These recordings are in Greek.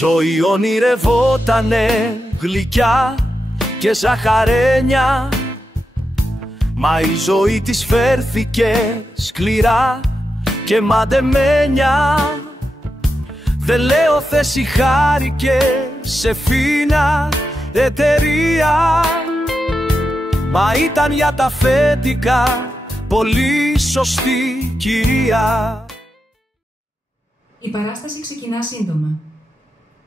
ζωή ονειρευότανε γλυκιά και ζαχαρένια, μα η ζωή της φέρθηκε σκληρά και μαντεμένια. Δεν λέω θέση χάρηκε σε φίνα εταιρεία, μα ήταν για τα αφεντικά πολύ σωστή κυρία. Η παράσταση ξεκινά σύντομα.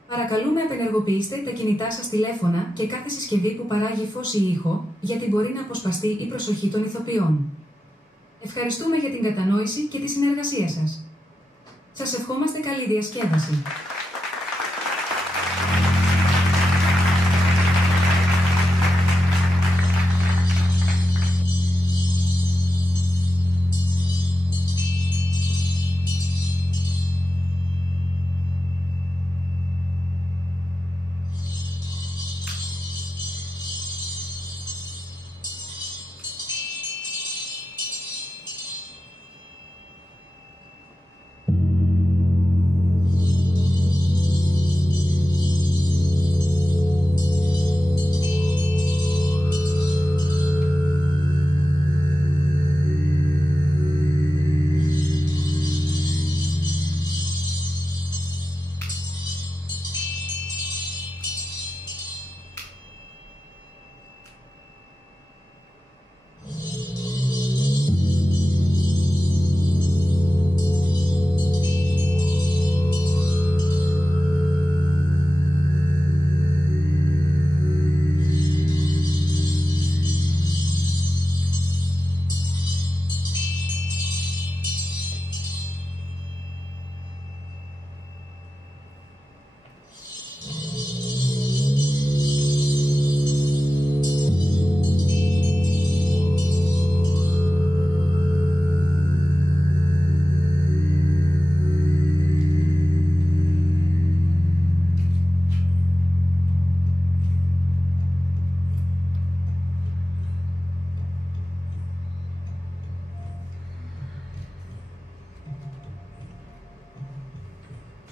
Παρακαλούμε απενεργοποιήστε τα κινητά σας τηλέφωνα και κάθε συσκευή που παράγει φως ή ήχο, γιατί μπορεί να αποσπαστεί η προσοχή των ηθοποιών. Ευχαριστούμε για την κατανόηση και τη συνεργασία σας. Σας ευχόμαστε καλή διασκέδαση.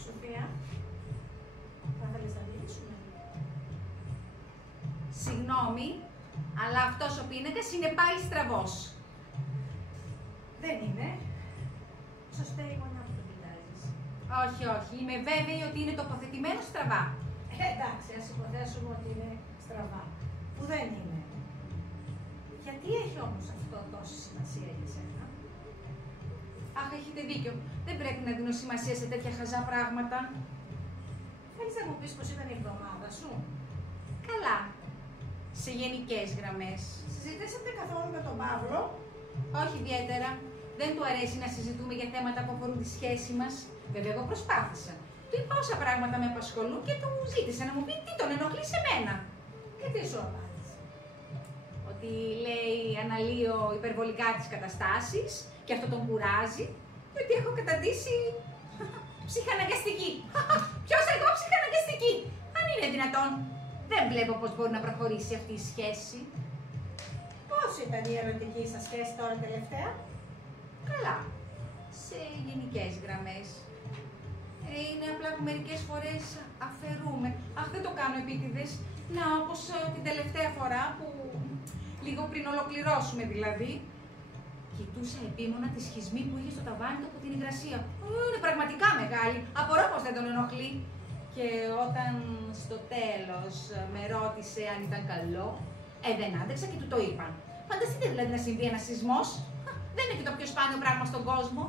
Σοφία, θα θέλεις να μιλήσουμε? Συγγνώμη, αλλά αυτός ο πίνακας είναι πάλι στραβός. Δεν είναι. Σωστά η γωνιά που το κοιτάζεις. Όχι, όχι. Είμαι βέβαιη ότι είναι τοποθετημένο στραβά. Εντάξει, ας υποθέσουμε ότι είναι στραβά. Που δεν είναι. Γιατί έχει όμως αυτό τόση σημασία για σένα? Αχ, έχετε δίκιο. Δεν πρέπει να δίνω σημασία σε τέτοια χαζά πράγματα. Θέλεις να μου πεις πως ήταν η εβδομάδα σου? Καλά. Σε γενικές γραμμές. Συζητήσατε καθόλου με τον Παύλο? Όχι ιδιαίτερα. Δεν του αρέσει να συζητούμε για θέματα που αφορούν τη σχέση μας. Βέβαια, εγώ προσπάθησα. Του είπα όσα πράγματα με απασχολούν και του ζήτησα να μου πει τι τον ενοχλεί σε μένα. Και τι σου απάντησε? Ότι λέει αναλύω υπερβολικά τις καταστάσεις και αυτό τον κουράζει, γιατί έχω καταντήσει ψυχαναγκαστική. Ποιος εγώ ψυχαναγκαστική? Αν είναι δυνατόν. Δεν βλέπω πώς μπορεί να προχωρήσει αυτή η σχέση. Πώς ήταν η ερωτική σας σχέση τώρα τελευταία? Καλά. Σε γενικές γραμμές. Είναι απλά που μερικές φορές αφαιρούμε. Αχ, δεν το κάνω επίτηδες. Να, όπως την τελευταία φορά που, λίγο πριν ολοκληρώσουμε δηλαδή, κοιτούσα επίμονα τη σχισμή που είχε στο ταβάνι του από την υγρασία. Είναι πραγματικά μεγάλη. Απορώ πως δεν τον ενοχλεί. Και όταν στο τέλος με ρώτησε αν ήταν καλό, δεν άντεξα και του το είπαν. Φανταστείτε δηλαδή να συμβεί ένας σεισμός. Δεν είναι και το πιο σπάνιο πράγμα στον κόσμο.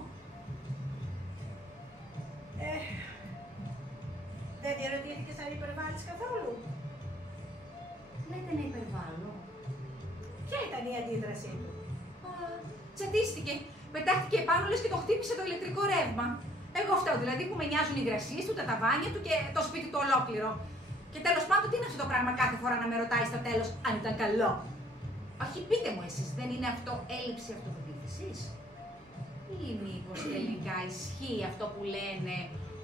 Δεν διαρωτήθηκες αν υπερβάλλεις καθόλου? Λέτε να υπερβάλλω. Ποια ήταν η αντίδρασή του? Τσατίστηκε. Πετάχτηκε επάνω λες και το χτύπησε το ηλεκτρικό ρεύμα. Εγώ φταίω δηλαδή που με νοιάζουν οι υγρασίες του, τα ταβάνια του και το σπίτι του ολόκληρο. Και τέλος πάντων, τι είναι αυτό το πράγμα κάθε φορά να με ρωτάει στο τέλος αν ήταν καλό? Όχι, πείτε μου εσείς, δεν είναι αυτό έλλειψη αυτοπεποίθησης? Ή μήπως τελικά ισχύει αυτό που λένε,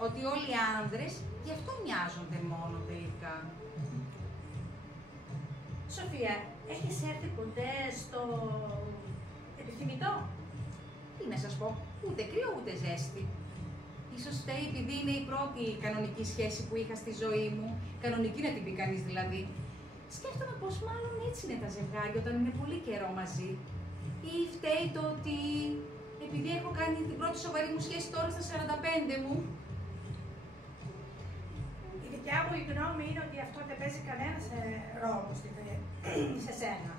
ότι όλοι οι άνδρες γι' αυτό νοιάζονται μόνο τελικά? Σοφία, έχεις έρθει ποτέ στο επιθυμητό? Τι να σας πω, ούτε κρύο ούτε ζέστη. Η Ίσως φταίει επειδή είναι η πρώτη κανονική σχέση που είχα στη ζωή μου. Κανονική να την πει κανείς δηλαδή. Σκέφτομαι πως μάλλον έτσι είναι τα ζευγάρια όταν είναι πολύ καιρό μαζί. Ή φταίει το ότι επειδή έχω κάνει την πρώτη σοβαρή μου σχέση τώρα στα 45 μου. Η δικιά μου η γνώμη είναι ότι αυτό δεν παίζει κανένα ρόλο σε σένα.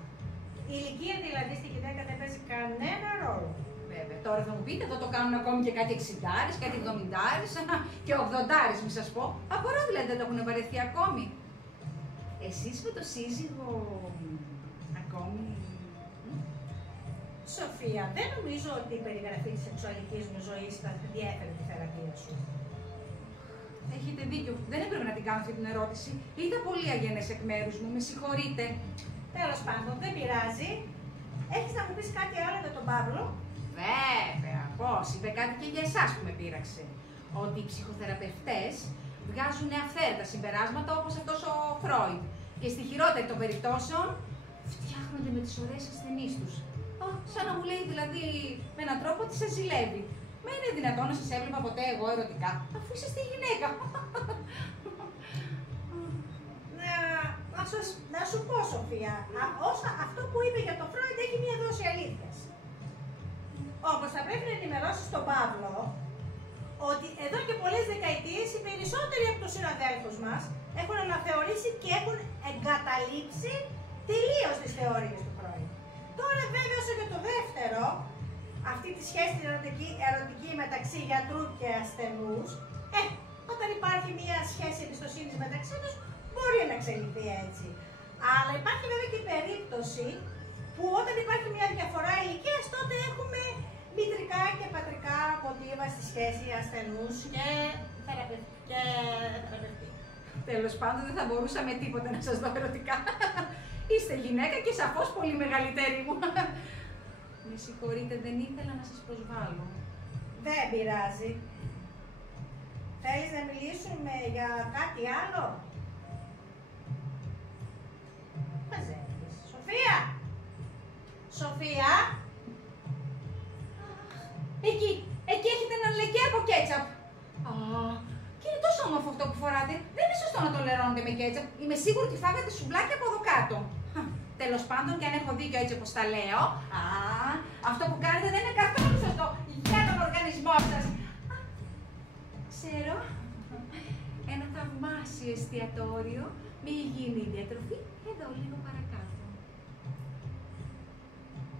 Η ηλικία δηλαδή στη γυναίκα δεν παίζει κανένα ρόλο. Βέβαια, τώρα θα μου πείτε, εδώ το κάνουν ακόμη και κάτι 60, κάτι 70 και 80, μη σας πω. Απορώ δηλαδή δεν το έχουν βαρεθεί ακόμη. Εσείς με το σύζυγο ακόμη... Σοφία, δεν νομίζω ότι η περιγραφή της σεξουαλικής μου ζωής θα διέφερε τη θεραπεία σου. Έχετε δίκιο. Δεν έπρεπε να την κάνω αυτή την ερώτηση. Ήταν πολύ αγενές εκ μέρους μου. Με συγχωρείτε. Τέλος πάντων, δεν πειράζει. Έχεις να μου πεις κάτι άλλο για τον Παύλο? Βέβαια, πώς. Είπε κάτι και για εσάς που με πείραξε. Ότι οι ψυχοθεραπευτές βγάζουν αυθαίρετα συμπεράσματα όπως αυτός ο Φρόιντ. Και στη χειρότερη των περιπτώσεων φτιάχνονται με τις ωραίες ασθενείς τους. Σαν να μου λέει δηλαδή με έναν τρόπο ότι σε ζηλεύει. Μα είναι δυνατόν να σας έβλεπα ποτέ εγώ ερωτικά, αφού είσαι στη γυναίκα. Να σου πω, Σοφία, αυτό που είπε για τον Φρόιντ έχει μία δόση αλήθειας. Όμως θα πρέπει να ενημερώσεις τον Παύλο ότι εδώ και πολλές δεκαετίες οι περισσότεροι από τους συναδέλφους μας έχουν αναθεωρήσει και έχουν εγκαταλείψει τελείως τις θεωρίες του Φρόιντ. Τώρα βέβαια όσο για το δεύτερο, αυτή τη σχέση την ερωτική μεταξύ γιατρού και ασθενούς, όταν υπάρχει μια σχέση εμπιστοσύνης μεταξύ τους, μπορεί να εξελιχθεί έτσι. Αλλά υπάρχει βέβαια και η περίπτωση που όταν υπάρχει μια διαφορά ηλικίας, τότε έχουμε μητρικά και πατρικά μοτίβα στη σχέση ασθενούς και θεραπευτή. Τέλος πάντων, δεν θα μπορούσα με τίποτα να σας δω ερωτικά. Είστε γυναίκα και σαφώς πολύ μεγαλύτερη μου. Με συγχωρείτε, δεν ήθελα να σας προσβάλλω. Δεν πειράζει. Θέλεις να μιλήσουμε για κάτι άλλο? Μαζεύεις. Σοφία! Σοφία! Εκεί έχετε έναν λεκέ από κέτσαπ. Και είναι τόσο όμορφο αυτό που φοράτε. Δεν είναι σωστό να το λερώνετε με κέτσαπ. Είμαι σίγουρη ότι φάγατε σουβλάκια από εδώ κάτω. Τέλος πάντων, και αν έχω δίκιο έτσι όπως τα λέω, αυτό που κάνετε δεν είναι καθόλου σωστό για τον οργανισμό σας. Ξέρω, ένα θαυμάσιο εστιατόριο με υγιεινή διατροφή εδώ λίγο παρακάτω.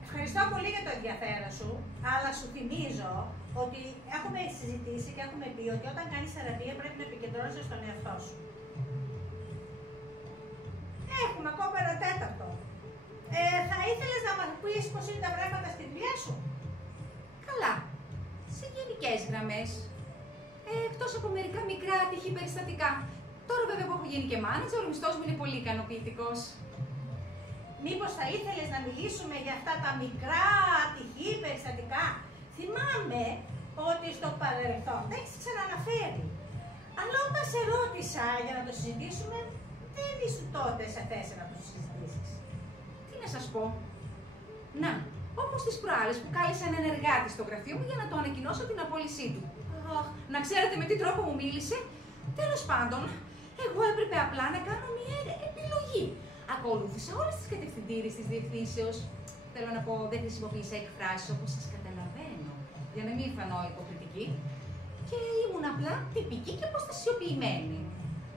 Ευχαριστώ πολύ για το ενδιαφέρον σου, αλλά σου θυμίζω ότι έχουμε συζητήσει και έχουμε πει ότι όταν κάνεις θεραπεία πρέπει να επικεντρώνεσαι στον εαυτό σου. Έχουμε ακόμα ένα τέταρτο. Θα ήθελες να μας πεις πώς είναι τα πράγματα στη δουλειά σου? Καλά. Σε γενικές γραμμές. Εκτός από μερικά μικρά ατυχή περιστατικά. Τώρα βέβαια που έχω γίνει και manager, ο μισθός μου είναι πολύ ικανοποιητικός. Μήπως θα ήθελες να μιλήσουμε για αυτά τα μικρά ατυχή περιστατικά? Θυμάμαι ότι στο παρελθόν τα έχεις ξαναναφέρει. Αλλά όταν σε ρώτησα για να το συζητήσουμε, δεν ήσουν τότε σε θέση να το συζητήσεις. Τι να σας πω. Να, όπως τις προάλλες που κάλεσα έναν εργάτη στο γραφείο μου για να το ανακοινώσω την απόλυσή του. Να ξέρετε με τι τρόπο μου μίλησε. Τέλος πάντων, εγώ έπρεπε απλά να κάνω μια επιλογή. Ακολούθησα όλες τις κατευθυντήριες της διευθύνσεως. Θέλω να πω, δεν χρησιμοποίησα εκφράσεις όπως σας καταλαβαίνω, για να μην φανώ υποκριτική. Και ήμουν απλά τυπική και αποστασιοποιημένη.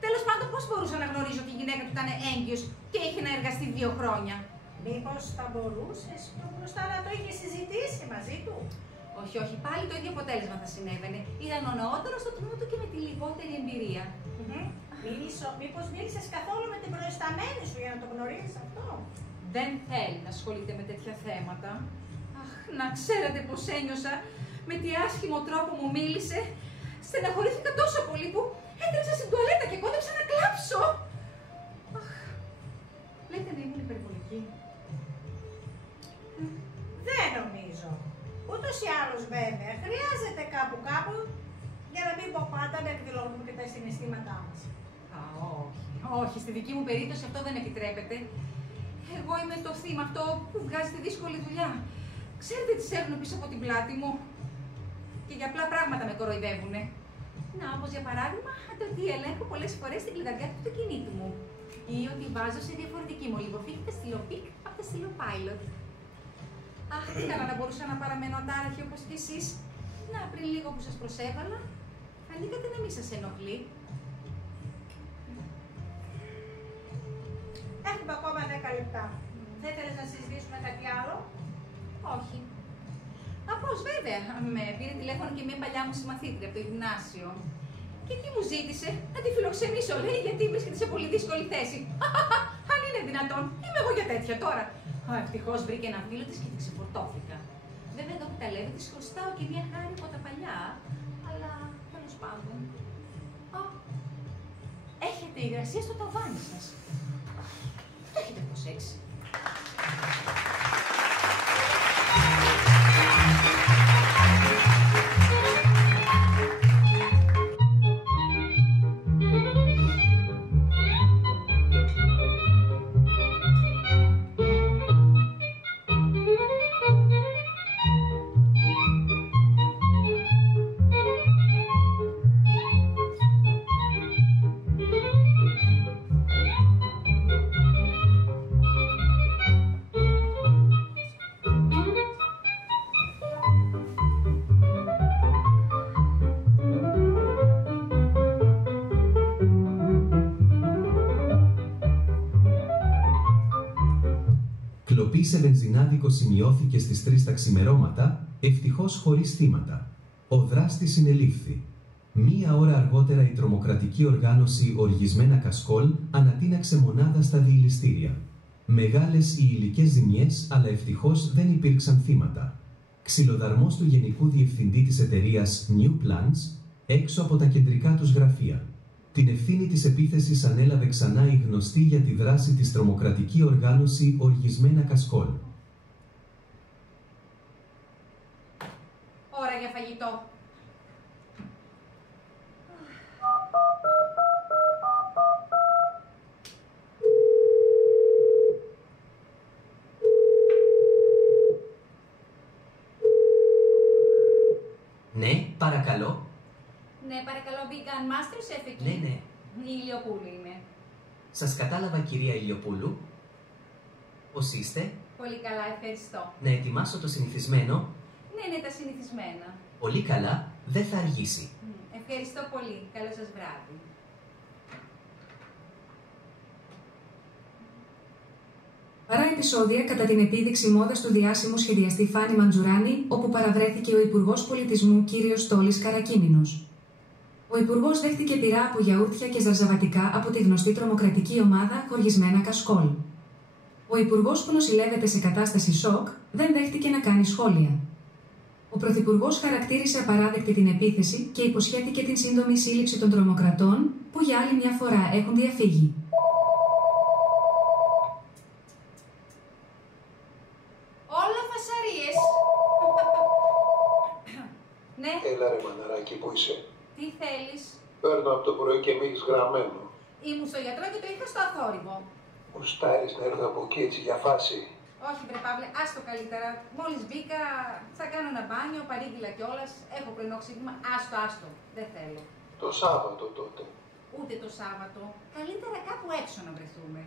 Τέλος πάντων, πώς μπορούσα να γνωρίζω ότι η γυναίκα του ήταν έγκυος και είχε να εργαστεί 2 χρόνια? Μήπως θα μπορούσες πιο μπροστά να το είχες συζητήσει μαζί του? Όχι, όχι, πάλι το ίδιο αποτέλεσμα θα συνέβαινε. Ήταν ο νεότερος στο τμήμα του και με τη λιγότερη εμπειρία. Μήπως μίλησες καθόλου με την προϊσταμένη σου για να το γνωρίσεις αυτό? Δεν θέλει να ασχολείται με τέτοια θέματα. Αχ, να ξέρετε πως ένιωσα. Με τι άσχημο τρόπο μου μίλησε. Στεναχωρήθηκα τόσο πολύ που έτρεξα στην τουαλέτα και κόντεψα να κλάψω. Αχ, λέτε να ήμουν υπερβολική. Δεν νομίζω. Ούτως ή άλλως βέβαια, χρειάζεται κάπου για να μην πω πάντα να εκδηλώνουμε και τα συναισθήματά μας. Όχι, στη δική μου περίπτωση αυτό δεν επιτρέπεται. Εγώ είμαι το θύμα αυτό που βγάζει τη δύσκολη δουλειά. Ξέρετε τι σέρνουν πίσω από την πλάτη μου. Και για απλά πράγματα με κοροϊδεύουνε. Να, όπως για παράδειγμα, το ότι ελέγχω πολλές φορές την κλειδαριά του αυτοκινήτου μου. Ή ότι βάζω σε διαφορετική μολυβοφύγη τα στυλό πικ από τα στυλό pilot. Αχ, τι καλά να μπορούσα να παραμένω ατάραχη όπως και εσείς. Να, πριν λίγο που σας προσέβαλα, φανήκατε να μην σας ενοχλεί. Έχουμε ακόμα 10 λεπτά. Δεν θέλεις να συζητήσουμε κάτι άλλο? Όχι. Πώς βέβαια, με πήρε τηλέφωνο και μια παλιά μου συμμαθήτρια από το γυμνάσιο. Και τι μου ζήτησε, να τη φιλοξενήσω, λέει, γιατί βρίσκεται σε πολύ δύσκολη θέση. Αν είναι δυνατόν, είμαι εγώ για τέτοια τώρα. Ευτυχώς βρήκε ένα φίλο της και την ξεφορτώθηκα. Βέβαια εδώ που τα λέει, της χρωστάω και μια χάρη από τα παλιά, αλλά τέλος πάντων. Έχετε υγρασία στο ταβάνι σας. Το έχετε προσέξει? Κλοπή σε βενζινάδικο σημειώθηκε στις 3 τα ξημερώματα, ευτυχώς χωρίς θύματα. Ο δράστης συνελήφθη. Μία ώρα αργότερα η τρομοκρατική οργάνωση Οργισμένα Κασκόλ ανατείναξε μονάδα στα διηληστήρια. Μεγάλες οι υλικές ζημιές, αλλά ευτυχώς δεν υπήρξαν θύματα. Ξυλοδαρμός του Γενικού Διευθυντή της εταιρείας New Plans, έξω από τα κεντρικά τους γραφεία. Την ευθύνη της επίθεσης ανέλαβε ξανά η γνωστή για τη δράση της τρομοκρατική οργάνωση Οργισμένα Κασκόλ. Ώρα για φαγητό. Ναι, παρακαλώ. Ναι, παρακαλώ, vegan masterchef εκεί. Ναι, ναι. Η Ηλιοπούλου είμαι. Σας κατάλαβα, κυρία Ηλιοπούλου. Πώς είστε? Πολύ καλά, ευχαριστώ. Να ετοιμάσω το συνηθισμένο. Ναι, τα συνηθισμένα. Πολύ καλά, δεν θα αργήσει. Ευχαριστώ πολύ. Καλό σας βράδυ. Παρά επεισόδια κατά την επίδειξη μόδας του διάσημου σχεδιαστή Φάνη Μαντζουράνη, όπου παραβρέθηκε ο Υπουργός Πολιτισμού κ. Στόλης Καρακίνηνος. Ο Υπουργός δέχτηκε πυρά από γιαούρτια και ζαρζαβατικά από τη γνωστή τρομοκρατική ομάδα Οργισμένα Κασκόλ. Ο Υπουργός, που νοσηλεύεται σε κατάσταση σοκ, δεν δέχτηκε να κάνει σχόλια. Ο Πρωθυπουργός χαρακτήρισε απαράδεκτη την επίθεση και υποσχέθηκε την σύντομη σύλληψη των τρομοκρατών, που για άλλη μια φορά έχουν διαφύγει. Όλα φασαρίες. Ναι. Έλα ρε μαναράκι, που είσαι? Τι θέλεις? Παίρνω από το πρωί και μη έχεις γραμμένο. Ήμουν στο γιατρό και το είχα στο αθόρυβο. Γουστάρεις να έρθω από εκεί έτσι για φάση? Όχι, βρε Παύλε, άστο καλύτερα. Μόλις μπήκα, θα κάνω ένα μπάνιο, παρήγγειλα κιόλας. Έχω πρωινό ξύπνημα. Άστο. Δεν θέλω. Το Σάββατο τότε. Ούτε το Σάββατο. Καλύτερα κάπου έξω να βρεθούμε.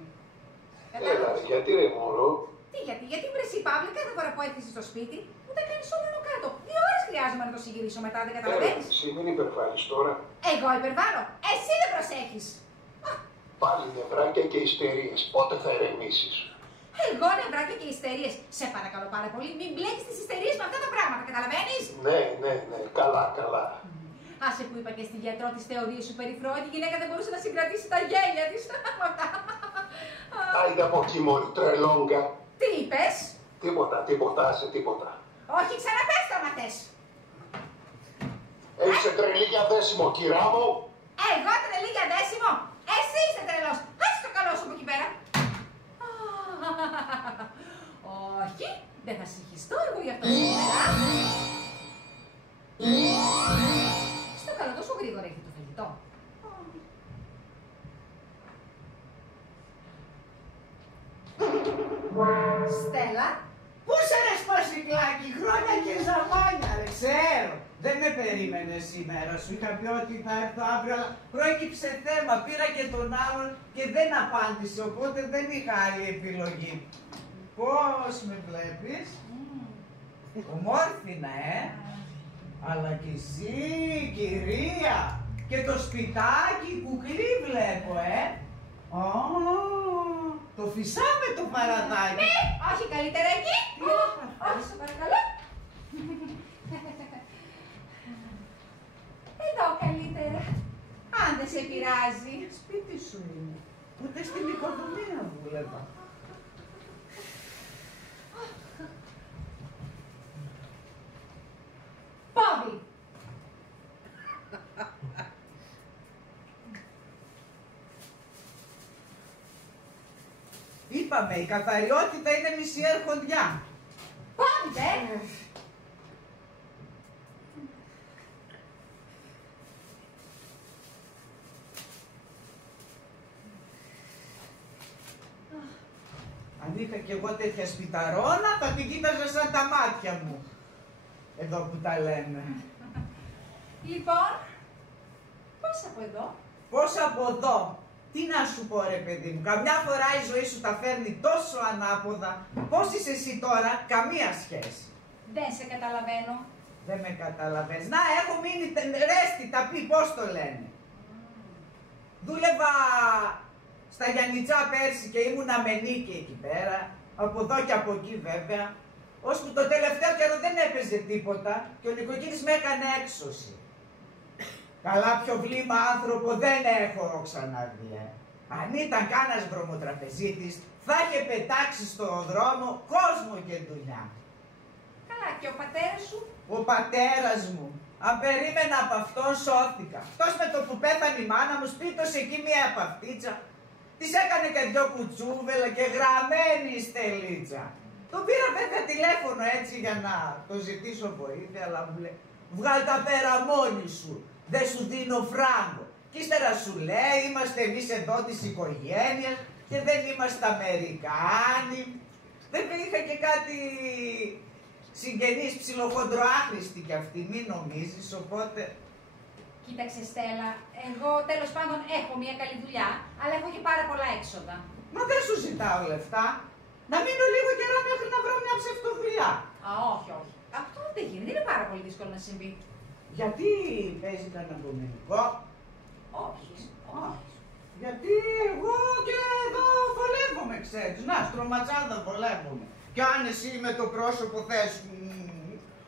Έλα ρε, γιατί ρε μωρό? Τι γιατί βρεσί Παύλε, κάθε φορά που έρχεσαι στο σπίτι, μου τα κάνεις όλο ενώ κάτω. 2 ώρες χρειάζομαι να το συγκυρίσω μετά, δεν καταλαβαίνεις? Εσύ μην υπερβάλλεις τώρα. Εγώ υπερβάλλω. Εσύ δεν προσέχεις. Πάλι νευράκια και ιστερίες. Πότε θα ηρεμήσεις? Εγώ νευράκια και ιστερίες. Σε παρακαλώ πάρα πολύ, μην μπλέκεις τις ιστερίες με αυτά τα πράγματα, καταλαβαίνεις? Ναι. Καλά. Άσε που είπα και στη γιατρό της θεωρίες σου περί Φρόιντ, η γυναίκα δεν μπορούσε να συγκρατήσει τα γέλια της. Άιντε από εκεί μόλι, τρελόγκα. Τι είπες? Τίποτα, άσε τίποτα. Όχι, ξαναπες το άμα θες. Έχεις τρελή για δέσιμο, κυρά μου. Εγώ τρελή για δέσιμο. Εσύ είσαι τρελός. Άσε το καλό σου από εκεί πέρα. Όχι, δεν θα συγχυστώ εγώ γι' αυτό σήμερα. Στο καλό τόσο γρήγορα έχει το φαγητό. Στέλλα. Πού σε ρε σπασικλάκι, χρόνια και ζαμάνια ρε, ξέρω. Δεν με περίμενε σήμερα, σου είχα πει ότι θα έρθω αύριο, αλλά προέκυψε θέμα, πήρα και τον άλλον και δεν απάντησε, οπότε δεν είχα άλλη επιλογή. Πώς με βλέπεις? Ομόρφινα, αλλά και εσύ, κυρία, και το σπιτάκι κουκλί βλέπω, το φυσάμε το παραδάκι. Ναι, όχι καλύτερα εκεί. Όχι, σε παρακαλώ. Εδώ καλύτερα. Αν δεν σε πειράζει. Σπίτι σου είναι. Ούτε στην οικοδομία δούλευα. Πόδι. Είπαμε, η καθαριότητα είναι μισή αρχοντιά. Πόδι, Αν είχα κι εγώ τέτοια σπιταρόνα, θα την κοίταζα σαν τα μάτια μου. Εδώ που τα λέμε. Λοιπόν, πώς από εδώ? Πώς από εδώ? Τι να σου πω ρε παιδί μου, καμιά φορά η ζωή σου τα φέρνει τόσο ανάποδα. Πώς είσαι εσύ τώρα? Καμία σχέση. Δεν σε καταλαβαίνω. Δεν με καταλαβαίνεις. Να, έχω μείνει ρέστη, τα πει, πώς το λένε. Δούλευα στα Γιαννιτσά πέρσι και ήμουνα με νίκη εκεί πέρα. Από εδώ και από εκεί βέβαια. Ώσπου το τελευταίο καιρό δεν έπαιζε τίποτα και ο νοικοκύρης με έκανε έξωση. Καλά πιο βλήμα άνθρωπο δεν έχω ξαναδεί. Αν ήταν κάνας βρωμοτραπεζίτης θα είχε πετάξει στο δρόμο κόσμο και δουλειά. Καλά, και ο πατέρας σου? Ο πατέρας μου. Αν περίμενα από αυτόν σώθηκα. Αυτός με το που πέθανε η μάνα μου σπίτωσε εκεί μια παυτίτσα. Της έκανε και δυο κουτσούβελα και γραμμένη η στελίτσα. Τον πήρα βέβαια τηλέφωνο έτσι για να το ζητήσω βοήθεια, αλλά μου λέει βγάλ' τα πέρα μόνη σου, δεν σου δίνω φράγκο. Και ύστερα σου λέει είμαστε εμείς εδώ της οικογένειας και δεν είμαστε Αμερικάνοι. Βέβαια είχα και κάτι συγγενείς ψιλοχοντροάχρηστοι κι αυτοί, μην νομίζεις, οπότε... Κοίταξε Στέλλα, εγώ τέλος πάντων έχω μια καλή δουλειά, αλλά έχω και πάρα πολλά έξοδα. Μα δεν σου ζητάω λεφτά. Να μείνω λίγο καιρό μέχρι να βρω μια ψευτοδουλειά. Α, όχι, όχι. Αυτό δεν γίνεται, είναι πάρα πολύ δύσκολο να συμβεί. Γιατί παίζει κανένα κομμενικό? Όχι. Γιατί εγώ και εδώ βολεύομαι, ξέρεις. Να, στρωματσάδα βολεύομαι. Κι αν εσύ με το πρόσωπο θες,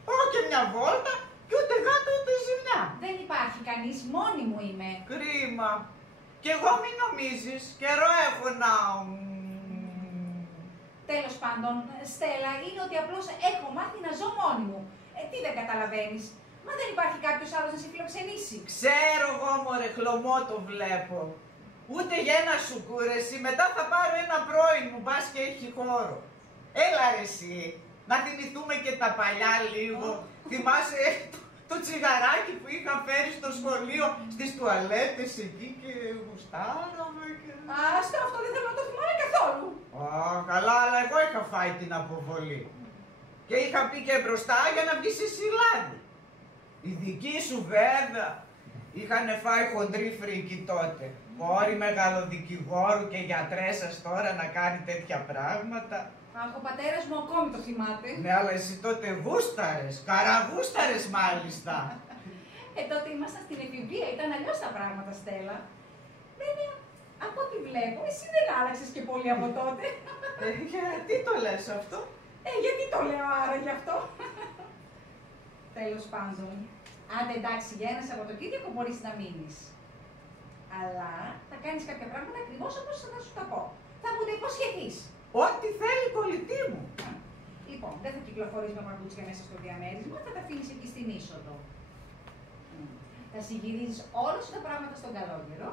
πάω και μια βόλτα και ούτε γάτο ούτε ζημιά. Δεν υπάρχει κανείς, μόνη μου είμαι. Κρίμα. Κι εγώ μην νομίζεις, καιρό έχω να... Τέλος πάντων, Στέλλα, είναι ότι απλώς έχω μάθει να ζω μόνη μου. Τι δεν καταλαβαίνεις? Μα δεν υπάρχει κάποιος άλλος να σε φιλοξενήσει. Ξέρω εγώ μωρέ, χλωμό το βλέπω. Ούτε για ένα σουκούρεση, μετά θα πάρω ένα πρώην μου, μπας και έχει χώρο. Έλα ρε εσύ, να θυμηθούμε και τα παλιά λίγο. Θυμάσαι το τσιγαράκι που είχα φέρει στο σχολείο, στις τουαλέτες εκεί και γουστάραμε και... Άστο, αυτό δεν θέλω να το θυμάμαι καθόλου. Καλά, αλλά εγώ είχα φάει την αποβολή. Και είχα πει και μπροστά για να βγεις εσύ λάδι. Οι δικοί σου βέβαια είχανε φάει χοντρή φρίκη τότε. Μόρι μεγαλοδικηγόρου και γιατρέσας τώρα να κάνει τέτοια πράγματα. Αχ, ο πατέρας μου ακόμη το θυμάται. Ναι, αλλά εσύ τότε γούσταρες, καραγούσταρες μάλιστα. Τότε ήμασταν στην εφηβεία, ήταν αλλιώς τα πράγματα, Στέλλα. Βέβαια, από ό,τι βλέπω, εσύ δεν άλλαξες και πολύ από τότε. Γιατί το λες αυτό? Γιατί το λέω άρα γι' αυτό? Τέλος πάντων, άντε εντάξει, για ένα Σαββατοκύριακο μπορείς να μείνεις. Αλλά θα κάνεις κάποια πράγματα ακριβώς όπως θα σου τα πω. Θα μου τα υποσχεθείς. Ό,τι θέλει η κολλητή μου. Λοιπόν, δεν θα κυκλοφορείς με παπούτσια μέσα στο διαμέρισμα, θα τα αφήνεις εκεί στην είσοδο. Θα συγγυρίζεις όλα σου τα πράγματα στον καλόγερο.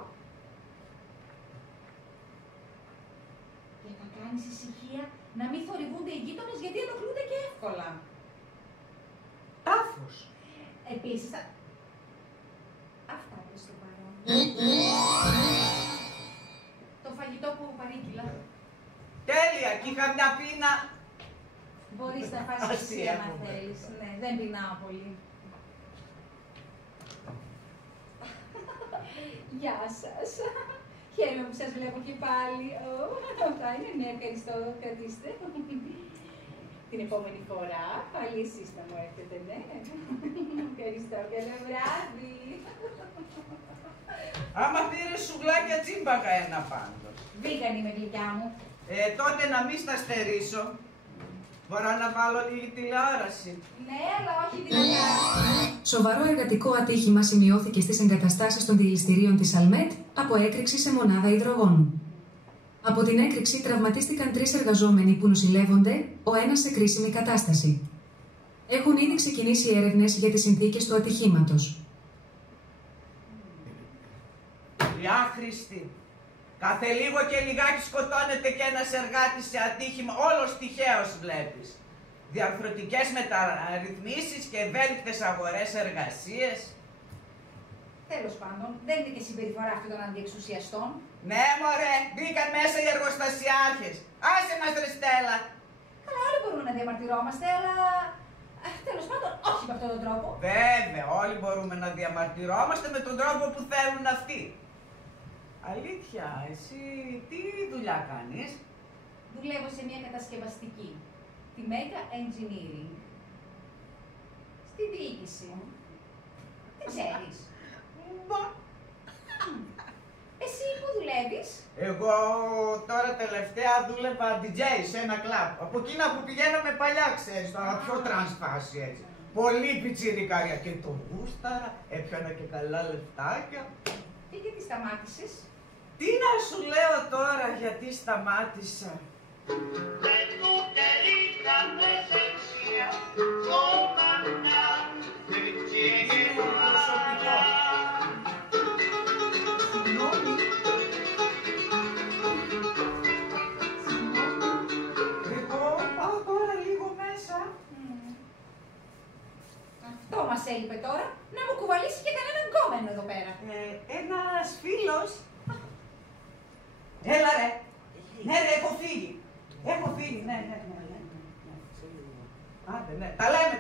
Και θα κάνεις ησυχία να μην θορυβούνται οι γείτονες γιατί ενοχλούνται και εύκολα. Τάφος. Επίσης θα... Αυτά προς το παρόν. Το φαγητό που παρήγγειλα. Τέλεια, και είχα μια πείνα. Μπορείς να φας εσύ αν θέλεις. Ναι, δεν πεινάω πολύ. Γεια σας. Χαίρομαι που σας βλέπω και πάλι. Αυτά είναι, ναι, ευχαριστώ, κρατήστε. Την επόμενη φορά, πάλι εσείς να μου έρθετε, ναι. Ευχαριστώ, καλό βράδυ. Άμα πήρες σουγλάκια τσίμπακα ένα πάντως. Βίγαν είμαι, γλυκιά μου. Τότε να μην στα στερήσω. Μπορώ να βάλω λίγη τηλεόραση. Ναι, αλλά όχι δυνατά. Σοβαρό εργατικό ατύχημα σημειώθηκε στις εγκαταστάσεις των δηληστηρίων της Αλμέτ από έκρηξη σε μονάδα υδρογόνου. Από την έκρηξη τραυματίστηκαν 3 εργαζόμενοι που νοσηλεύονται, ο ένας σε κρίσιμη κατάσταση. Έχουν ήδη ξεκινήσει έρευνες για τις συνθήκες του ατυχήματος. Η άχρηστη. Κάθε λίγο και λιγάκι σκοτώνεται και ένας εργάτης σε ατύχημα, όλος τυχαίος βλέπεις. Διαρθρωτικές μεταρρυθμίσεις και ευέλικτες αγορές εργασίες. Τέλος πάντων, δεν είναι και συμπεριφορά αυτή των αντιεξουσιαστών. Ναι μωρέ, μπήκαν μέσα οι εργοστασιάρχες. Άσε μας ρε Στέλλα. Καλά, όλοι μπορούμε να διαμαρτυρόμαστε, αλλά τέλος πάντων όχι με αυτόν τον τρόπο. Βέβαια, όλοι μπορούμε να διαμαρτυρόμαστε με τον τρόπο που θέλουν αυτοί. Αλήθεια, εσύ τι δουλειά κάνεις? Δουλεύω σε μια κατασκευαστική, τη Mega Engineering. Στη διοίκηση. Δεν ξέρεις. Εσύ που δουλεύεις? Εγώ τώρα τελευταία δούλευα DJ σε ένα κλαμπ. Από εκείνα που πηγαίναμε παλιά, ξέρεις, τώρα πιο τρανσφάση έτσι. Πολύ πιτσιρικάρια και το γούσταρα, έπιανα και καλά λεφτάκια. Και γιατί σταμάτησες? Τι να σου λέω τώρα γιατί σταμάτησα. Αυτό μας έλειπε τώρα, να μου κουβαλήσει και κανέναν γκόμενο εδώ πέρα. Ένας φίλος. Έλα ρε. Ναι ρε, έχω φύγει. Έχω φύγει, ναι. Άντε, ναι. Τα λέμε.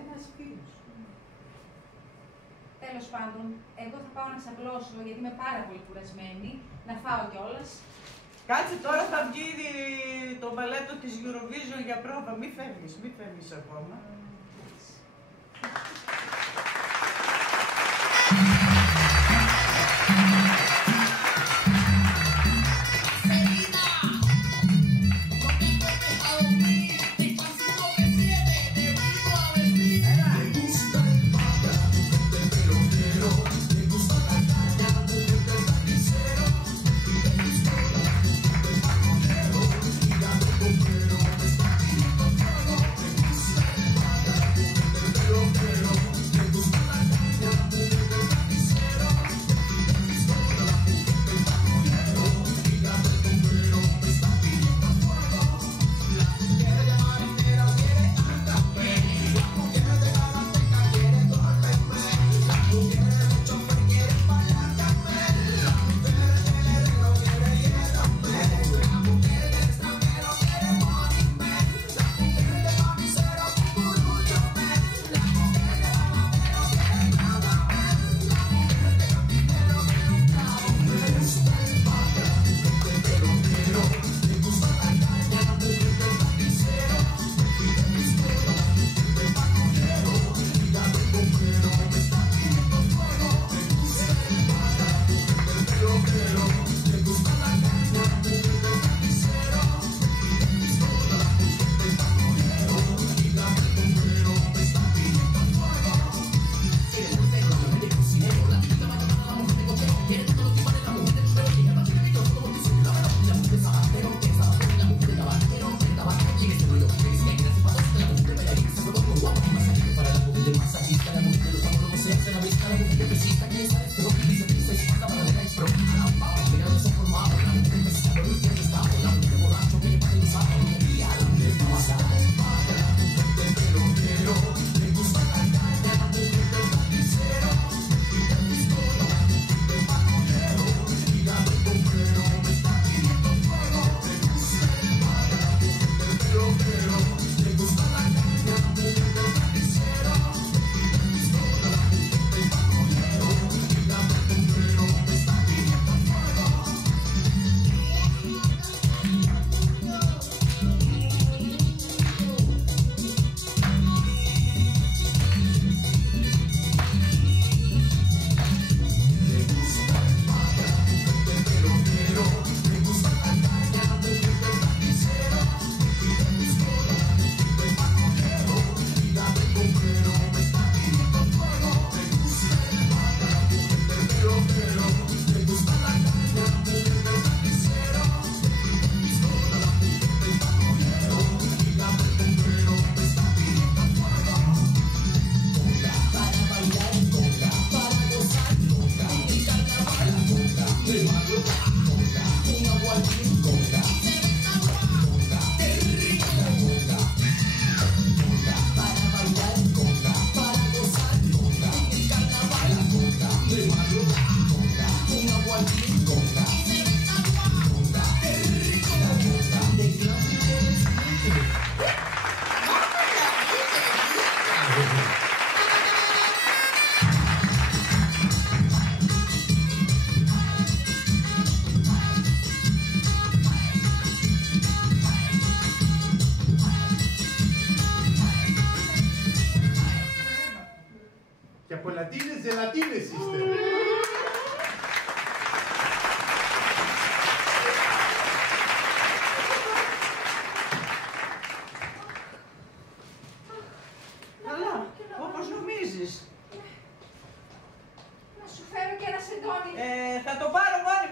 Ένας φίλος. Τέλος πάντων, εγώ θα πάω να ξαπλώσω γιατί είμαι πάρα πολύ κουρασμένη, να φάω κιόλας. Κάτσε τώρα θα βγει το μπαλέτο της Eurovision για πρόβα. Μη φεύγεις ακόμα.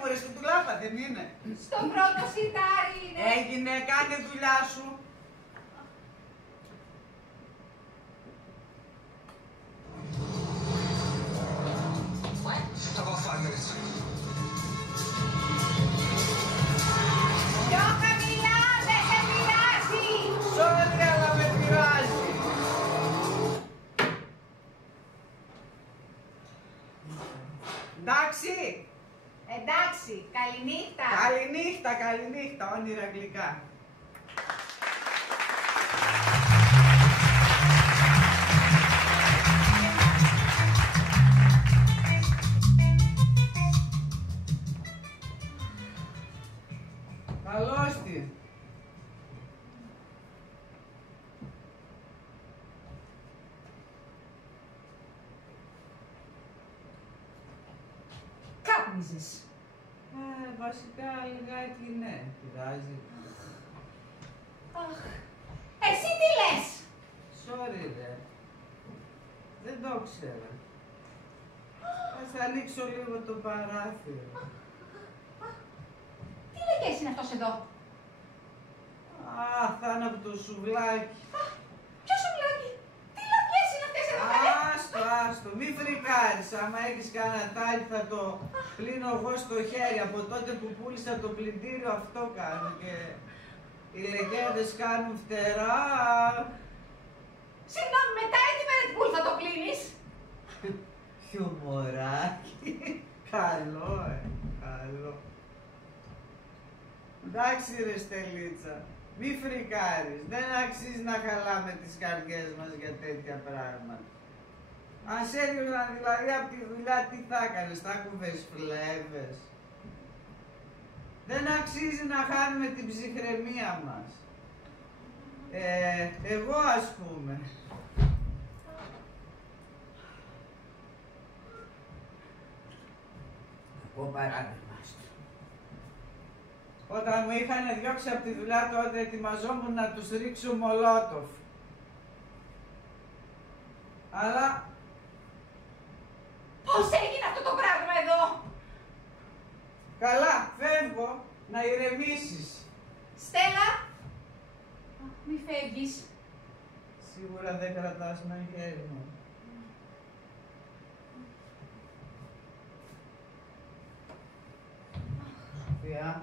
βρες την τουλάπα, δεν είναι? Στο πρώτο σιρτάρι είναι. Έγινε, κάνε δουλειά σου. Πιο χαμηλά, δεν σε πειράζει. Sorry, αλλά με πειράζει. Εντάξει. Εντάξει, καληνύχτα. Καληνύχτα, καληνύχτα, όνειρα γλυκά. Καλώς την. Κάπνιζες. Βασικά λιγάκι ναι, πειράζει. Αχ, εσύ τι λες? Sorry ρε. Δεν το ξέρα. Ας ανοίξω λίγο το παράθυρο. Τι λεκές είναι αυτός εδώ? Θα είναι από το σουβλάκι. Ποιο σουβλάκι? Τι λαπιές είναι αυτές εδώ καλέ? Άστο, άστο, μη φρικάρεις. Άμα έχεις κανένα τάλι θα το πλύνω εγώ στο χέρι. Από τότε που πούλησα το πλυντήριο αυτό κάνω και οι λεγένδες κάνουν φτερά. Συγγνώμη, μετά ή τη μέρα την πουλ θα το πλύνεις? Χιουμοράκι. Καλό, καλό. Εντάξει ρε Στελίτσα, μη φρικάρεις. Δεν αξίζει να χαλάμε τις καρδιές μας για τέτοια πράγματα. Αν σε έδιωχναν δηλαδή από τη δουλειά, τι θα έκανες, θα κούβες φλέβες? Δεν αξίζει να χάνουμε την ψυχραιμία μας. Εγώ ας πούμε. Κακό παράδειγμα. Όταν μου είχαν διώξει από τη δουλειά τότε ετοιμαζόμουν να τους ρίξω μολότοφ. Αλλά... Πώς έγινε αυτό το πράγμα εδώ? Καλά, φεύγω, να ηρεμήσεις. Στέλλα, μη φεύγεις. Σίγουρα δεν κρατάς με χέρι μου. Σοφία.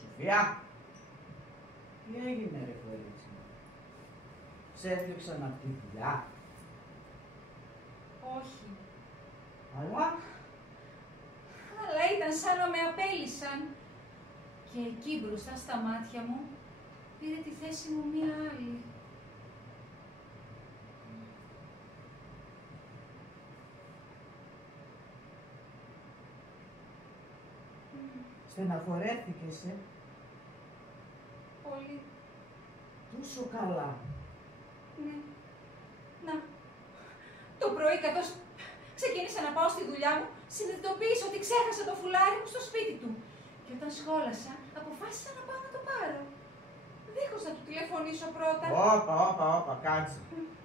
Σοφία! Τι έγινε ρε κορίτσι μου? Σε έδιωξαν από τη δουλειά? Όχι. Αλλά... Αλλά ήταν σαν να με απέλυσαν. Και εκεί μπροστά στα μάτια μου πήρε τη θέση μου μία άλλη. Στεναχωρέθηκες, Πολύ. Τόσο καλά. Ναι. Να. Το πρωί καθώς ξεκίνησα να πάω στη δουλειά μου, συνειδητοποίησα ότι ξέχασα το φουλάρι μου στο σπίτι του. Και όταν σχόλασα, αποφάσισα να πάω να το πάρω. Δίχως να του τηλεφωνήσω πρώτα. Όπα, κάτσε.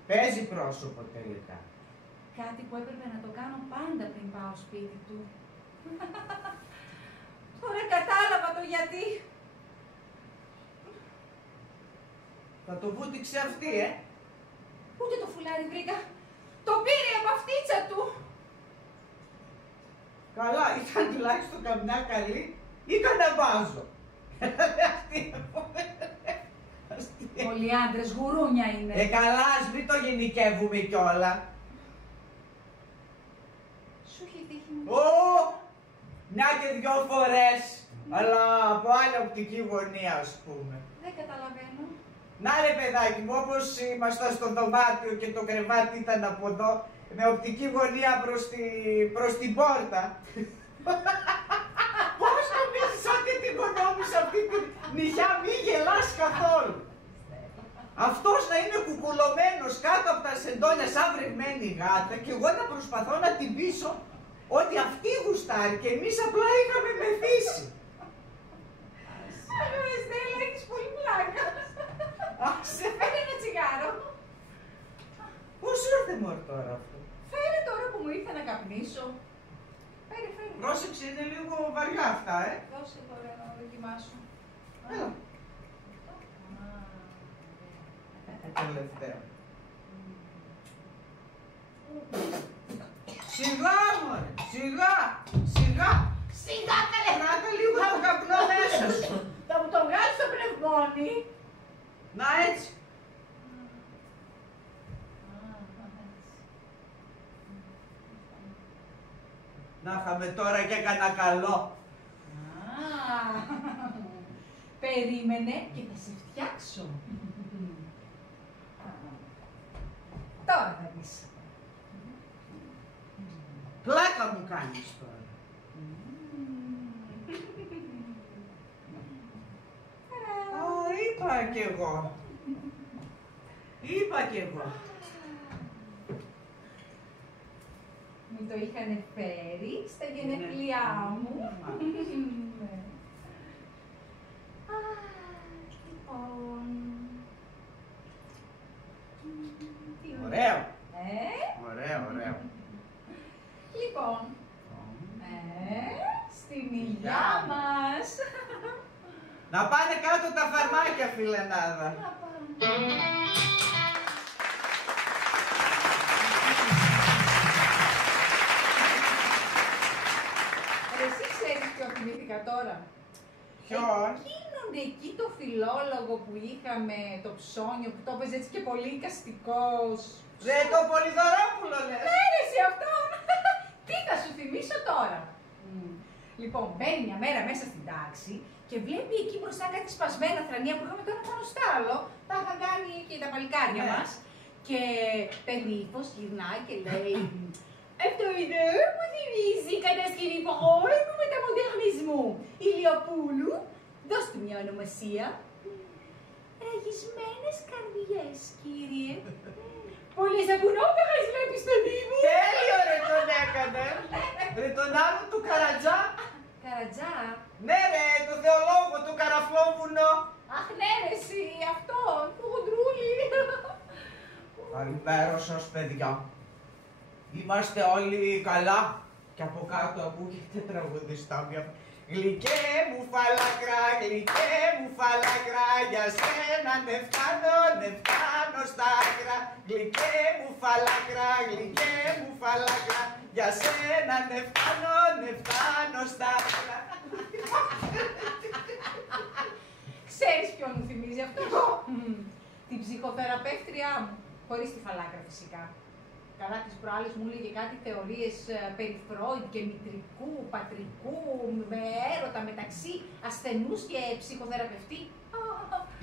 Παίζει πρόσωπο τελικά. Κάτι που έπρεπε να το κάνω πάντα πριν πάω σπίτι του. Τώρα κατάλαβα το γιατί. Θα το βούτυξε αυτή, Ούτε το φουλάρι βρήκα. Το πήρε η απαυτίτσα του. Καλά, ήταν τουλάχιστον καμιά καλή ή καναμπάζο. Όλοι οι άντρες γουρούνια είναι. Καλά, ας μην το γενικεύουμε κιόλα. Σου έχει τύχει μου. Μια και δυο φορές, αλλά από άλλη οπτική γωνία ας πούμε. Δεν καταλαβαίνω. Να ρε παιδάκι μου, όπως ήμασταν στο δωμάτιο και το κρεβάτι ήταν από εδώ, με οπτική γωνία προς την πόρτα. Πώς νομίζεις ότι την κονόμησα αυτή τη νυχιά, μη γελάς καθόλου. Αυτός να είναι κουκουλωμένος κάτω από τα σεντόνια σαν βρεγμένη γάτα και εγώ να προσπαθώ να την πείσω ότι αυτή γουστάρει και εμείς απλά είχαμε μεθύσει. Στέλλα, έχεις πολύ πλάκα. Άσε. Φέρε ένα τσιγάρο. Πώς ήρθε μωρ τώρα αυτό? Φέρε τώρα που μου ήρθε να καπνίσω. Φέρε. Πρόσεξε, είναι λίγο βαριά αυτά, Δώσε τώρα να δοκιμάσω. Έλα. Τελευταίο. Σιγά μωρέ, σιγά καλέ. Κράτα λίγο το καπνό μέσα σου. Θα μου το βγάλεις στο πνευμόνι. Να έτσι. Να είχαμε τώρα και κανένα καλό. Περίμενε και θα σε φτιάξω. Τώρα θα δεις. Πλάκα μου κάνεις τώρα. Είπα κι εγώ. Μου το είχαν φέρει στα γενέθλιά μου. Λοιπόν... Ωραίο. Ωραίο. Λοιπόν, στην υγειά μας. Να πάνε κάτω τα φαρμάκια, φιλενάδα. Εσύ ξέρεις ποιο θυμήθηκα τώρα? Ποιον? Εκείνον εκεί το φιλόλογο που είχαμε, το ψώνιο, που το έπαιζε έτσι και πολύ καστικός. Ρε το Πολυδωρόπουλο λες. Ναι ρε εσύ αυτόν. Τι θα σου θυμίσω τώρα? Λοιπόν, μπαίνει μια μέρα μέσα στην τάξη και βλέπει εκεί μπροστά κάτι σπασμένα θρανία που είχαμε τώρα πάνω στ' άλλο. Τα είχαν κάνει και τα παλικάρια μας. Και παίρνει ύφος, γυρνάει και λέει αυτό είναι, μου θυμίζει η κατασκευή χρόνου μεταμοντερνισμού. Ηλιοπούλου, δώσ' του μια ονομασία. Ραγισμένες καρδιές, κύριε. Πολλές απουνόπερες βλέπεις στον ύμου. Τέλειο ρε τον έκανε. Ρε τον άλλο του Καρατζά. Καρατζά. Ναι ρε, το θεολόγο του Καραφλόβουνο. Αχ ναι ρε εσύ, αυτόν, του γοντρούλι. Καλημέρα σας παιδιά. Είμαστε όλοι καλά. Και από κάτω ακούγεται τραγουδιστά μια. Γλυκέ μου φαλακρά, για σένα ναι φτάνω στα άκρα. Γλυκέ μου φαλακρά, για σένα ναι φτάνω στα άκρα. Ξέρεις ποιον μου θυμίζει αυτό? Την ψυχοθεραπεύτριά μου, χωρίς τη φαλάκρα φυσικά. Καλά τις προάλλες μου έλεγε κάτι θεωρίες περί Φρόιντ και μητρικού, πατρικού, με έρωτα μεταξύ ασθενούς και ψυχοθεραπευτή.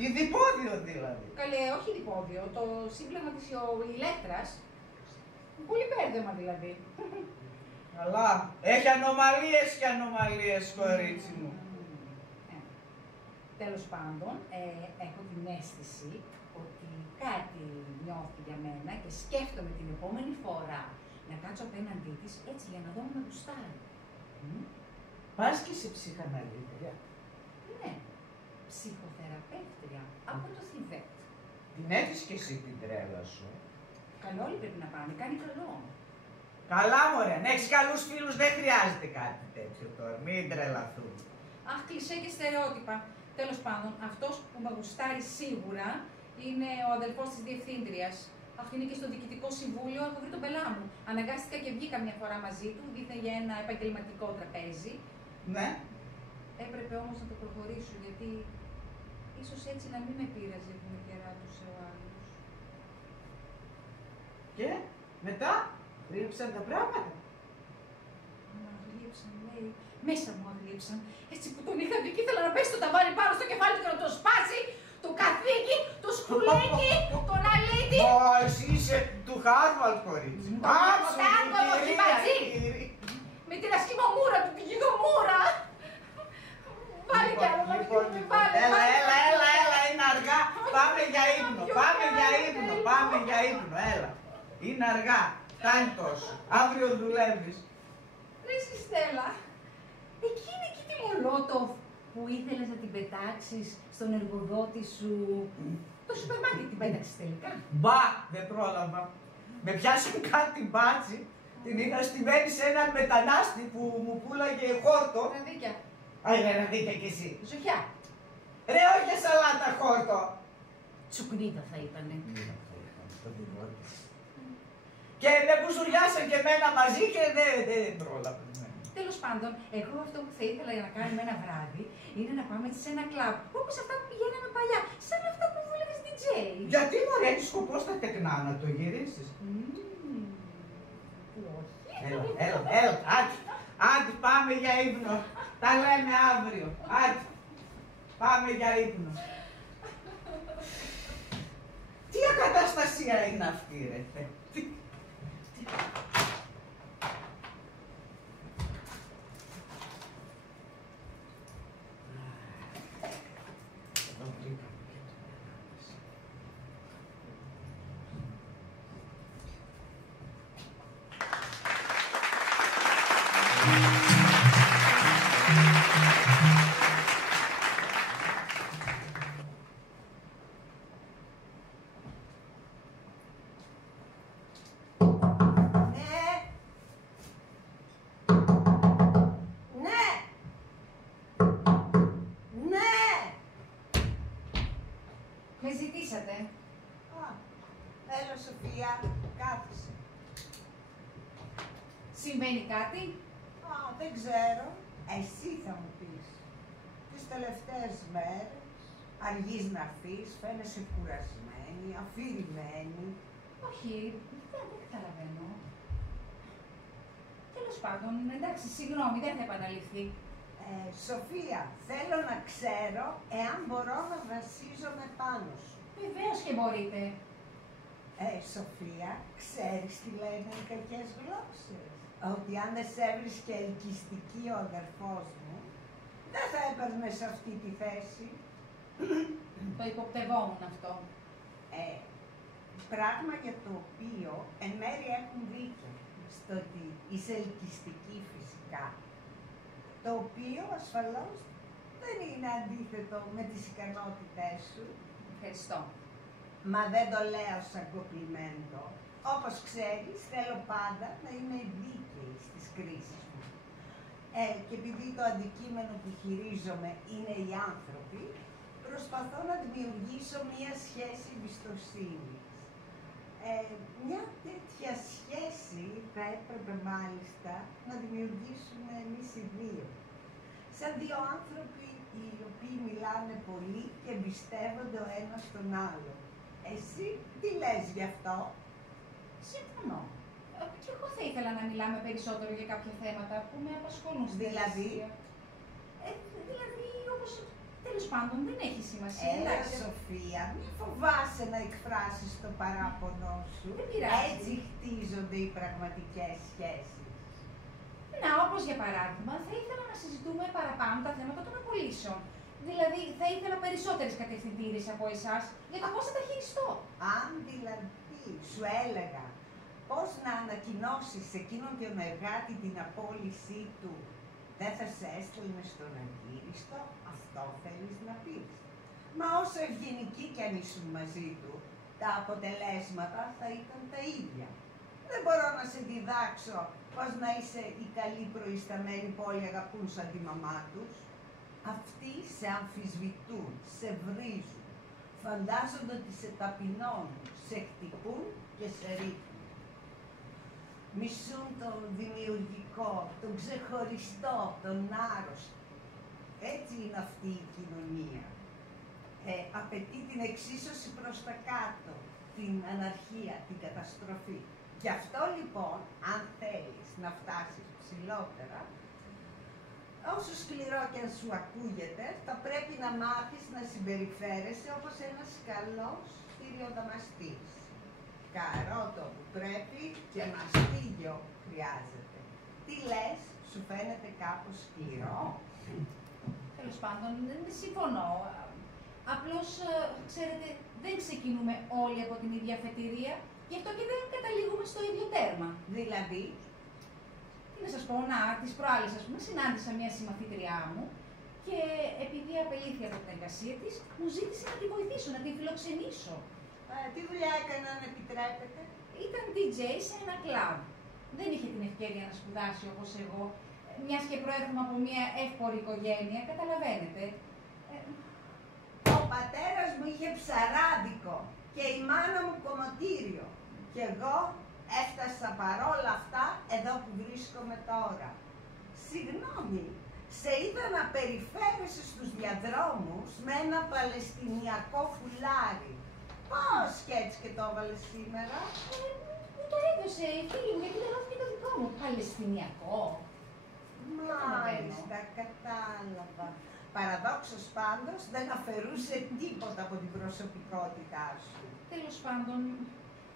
Ειδipόδιο δηλαδή. Καλέ, όχι ειδipόδιο, το σύμπλεγμα της ηλέκτρας. Πολύ μπέρδεμα δηλαδή. Καλά. Έχει ανομαλίες και ανομαλίες, κορίτσι μου. Τέλος πάντων, έχω την αίσθηση ότι κάτι νιώθει για μένα και σκέφτομαι την επόμενη φορά να κάτσω απέναντί της έτσι για να δω αν με γουστάρει. Πας και σε ψυχαναλήτρια. Ναι, ψυχοθεραπεύτρια από το Θιβέτ. Την έχεις και εσύ την τρέλα σου. Καλό όλοι πρέπει να πάνε, κάνει καλό. Καλά μωρέ, αν έχεις καλούς φίλους δεν χρειάζεται κάτι τέτοιο τώρα, μην τρελαθούν. Αχ, κλισέ και στερεότυπα. Τέλος πάντων, αυτός που με γουστάρει σίγουρα είναι ο αδελφός της διευθύντριας. Αχ, είναι και στο διοικητικό συμβούλιο, έχω βρει τον πελά μου. Αναγκάστηκα και βγήκα μια φορά μαζί του, δίθεν για ένα επαγγελματικό τραπέζι. Ναι. Έπρεπε όμως να το προχωρήσω, γιατί ίσως έτσι να μην με πείραζε που με κεράτωσε ο άλλος. Και μετά, ρίψαν τα πράγματα. Μου αγλίψαν, λέει. Μέσα μου αγλίψαν. Έτσι που τον είχα δει και ήθελα να πέσει το ταβάνι πάνω στο κεφάλι του και να το σπάσει. Το καθήκη, το σκουλέκι, τον αλήτη. Ω, εσύ είσαι του Χάρβαλτ, κορίτσι. Κάψε, το χιμπατζή. Με την ασκημομούρα του, την γιγομούρα. Βάλε κι άλλο, βάλε. Έλα, είναι αργά. Πάμε για ύπνο, έλα. Είναι αργά, φτάνει τόσο. Αύριο δουλεύεις. Ρε εσύ Στέλλα, εκείνη εκεί τη Μολότοφ που ήθελες να την πετάξεις στον εργοδότη σου, το σούπερ μάρκετ την πέταξες τελικά. Μπα, δεν πρόλαβα. Με πιάσαν κάτι μπάτσι, την είχα στημένη σε έναν μετανάστη που μου πουλάγε χόρτο. Ραδίκια. Ραδίκια κι εσύ. Ζωχιά. Ρε, όχι σαλάτα χόρτο. Τσουκνίδα θα είπανε. Και με μπουζουριάσαν και εμένα μαζί και δεν πρόλαβα. Τέλος πάντων, εγώ αυτό που θα ήθελα να κάνουμε ένα βράδυ είναι να πάμε σε ένα κλαμπ. Όπως αυτά που πηγαίναμε παλιά, σαν αυτά που βούλευες DJ. Γιατί μωρέ, έχει σκοπό στα τεκνά να το γυρίσεις. Έλα, άντε πάμε για ύπνο. Τα λέμε αύριο. Άντε, πάμε για ύπνο. Τι ακαταστασία είναι αυτή ρε Θεέ. Με ζητήσατε. Έλα Σοφία, κάθισε. Συμβαίνει κάτι? Δεν ξέρω. Εσύ θα μου πεις. Τις τελευταίες μέρες αργείς να φύγεις, φαίνεσαι κουρασμένη, αφηρημένη. Όχι, δεν καταλαβαίνω. Τέλος πάντων, εντάξει, συγγνώμη, δεν θα επαναληφθεί. Σοφία, θέλω να ξέρω εάν μπορώ να βασίζομαι πάνω σου. Βεβαίως και μπορείτε. Σοφία, ξέρεις τι λένε οι κακές γλώσσες. Ότι αν δεν σε έβρισκε ελκυστική ο αδερφός μου, δεν θα έπαιρνε σε αυτή τη θέση. Το υποπτευόμουν αυτό. Πράγμα για το οποίο εν μέρει έχουν δίκιο. Στο ότι είσαι ελκυστική φυσικά. Το οποίο ασφαλώς δεν είναι αντίθετο με τις ικανότητές σου. Ευχαριστώ. Μα δεν το λέω σαν κομπλιμέντο. Όπως ξέρεις, θέλω πάντα να είμαι δίκαιη στις κρίσεις μου. Και επειδή το αντικείμενο που χειρίζομαι είναι οι άνθρωποι, προσπαθώ να δημιουργήσω μία σχέση εμπιστοσύνης. Μια τέτοια σχέση θα έπρεπε μάλιστα να δημιουργήσουμε εμείς οι δύο. Σαν δύο άνθρωποι οι οποίοι μιλάνε πολύ και εμπιστεύονται ο ένας τον άλλο. Εσύ τι λες γι' αυτό? Συμφωνώ. Και εγώ θα ήθελα να μιλάμε περισσότερο για κάποια θέματα που με απασχολούν στη Δηλαδή? Δηλαδή, όπως τέλος πάντων δεν έχει σημασία. Έλα Σοφία, μη φοβάσαι να εκφράσεις το παράπονο σου. Δεν πειράζει. Έτσι χτίζονται οι πραγματικές σχέσεις. Να, όπως για παράδειγμα, θα ήθελα να συζητούμε παραπάνω τα θέματα των απολύσεων. Δηλαδή, θα ήθελα περισσότερες κατευθυντήρες από εσάς για το πώς θα τα χειριστώ. Αν δηλαδή σου έλεγα πώς να ανακοινώσεις σε εκείνον τον εργάτη την απόλυσή του, δεν θα σε έστελνε στον αγκύριστο, αυτό θέλεις να πεις. Μα όσο ευγενική κι αν ήσουν μαζί του, τα αποτελέσματα θα ήταν τα ίδια. Δεν μπορώ να σε διδάξω πώς να είσαι η καλή προϊσταμένη που όλοι αγαπούν σαν τη μαμά τους. Αυτοί σε αμφισβητούν, σε βρίζουν, φαντάζονται ότι σε ταπεινώνουν, σε χτυπούν και σε ρίχνουν. Μισούν τον δημιουργικό, τον ξεχωριστό, τον άρρωστο. Έτσι είναι αυτή η κοινωνία. Απαιτεί την εξίσωση προς τα κάτω, την αναρχία, την καταστροφή. Γι' αυτό λοιπόν, αν θέλεις να φτάσεις ψηλότερα, όσο σκληρό και αν σου ακούγεται, θα πρέπει να μάθεις να συμπεριφέρεσαι όπως ένας καλός στυριοδαμαστής. Καρότο που πρέπει και μαστίγιο χρειάζεται. Τι λες, σου φαίνεται κάπως σκληρό? Τέλος πάντων, δεν συμφωνώ. Απλώς, ξέρετε, δεν ξεκινούμε όλοι από την ίδια αφετηρία, γι' αυτό και δεν καταλήγουμε στο ίδιο τέρμα. Δηλαδή? Τι να σας πω, τις προάλλες, ας πούμε, συνάντησα μια συμμαθήτριά μου και επειδή απελήθη από την εργασία της, μου ζήτησε να τη βοηθήσω, να την φιλοξενήσω. Τι δουλειά έκανε, αν επιτρέπετε? ήταν DJ σε ένα κλαμπ. Δεν είχε την ευκαιρία να σπουδάσει όπως εγώ, μιας και προέρχομαι από μια εύπορη οικογένεια, καταλαβαίνετε. Ο πατέρας μου είχε ψαράδικο και η μάνα μου κομμωτήριο. Και εγώ έφτασα παρόλα αυτά εδώ που βρίσκομαι τώρα. Συγγνώμη, σε είδα να περιφέρεσαι στους διαδρόμους με ένα παλαιστινιακό φουλάρι. Πώς και έτσι και το έβαλες σήμερα? Μου το έδωσε η φίλη μου, γιατί δεν έφυγε το δικό μου. Παλαιστινιακό. Μάλιστα, κατάλαβα. Παραδόξως πάντως δεν αφαιρούσε τίποτα από την προσωπικότητά σου. Τέλος πάντων,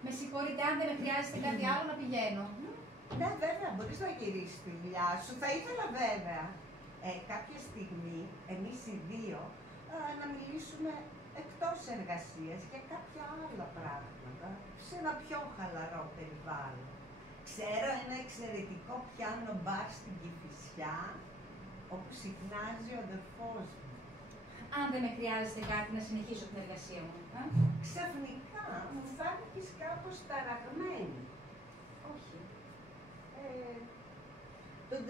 με συγχωρείτε, αν δεν με χρειάζεται κάτι άλλο να πηγαίνω. Ναι, βέβαια, μπορείς να γυρίσεις τη δουλειά σου. Θα ήθελα βέβαια κάποια στιγμή, εμείς οι δύο, να μιλήσουμε εκτός εργασίας για κάποια άλλα πράγματα, σε ένα πιο χαλαρό περιβάλλον. Ξέρω ένα εξαιρετικό πιάνο μπαρ στην Κηφισιά, όπου συχνάζει ο αδερφός μου. Αν δεν με χρειάζεται κάτι να συνεχίσω την εργασία μου. Ξαφνικά μου φάνηκες κάπως ταραγμένη. Όχι. Τον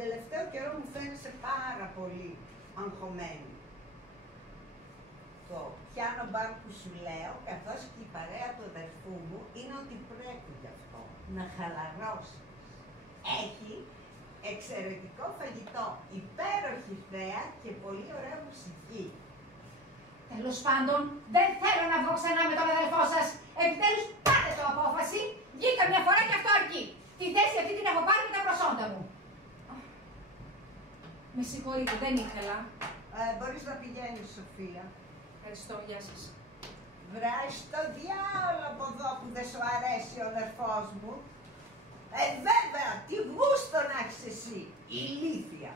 τελευταίο καιρό μου φαίνεσαι πάρα πολύ αγχωμένη. Το πιάνο μπαρ που σου λέω, καθώς και η παρέα του αδερφού μου, είναι ότι πρέπει γι' αυτό να χαλαρώσει. Έχει εξαιρετικό φαγητό, υπέροχη θέα και πολύ ωραία μουσική. Τέλος πάντων, δεν θέλω να βγω ξανά με τον αδελφό σας. Επιτέλους, πάτε το απόφαση. Βγήκα μια φορά και αυτό αρκεί. Τη θέση αυτή την έχω πάρει με τα προσόντα μου. Με συγχωρείτε, δεν ήθελα. Μπορείς να πηγαίνεις, Σοφία. Ευχαριστώ, γεια σας. Βράζεις το διάολο από εδώ που δεν σου αρέσει ο αδερφός μου. Βέβαια, τι γούστο να έχεις εσύ, ηλίθεια.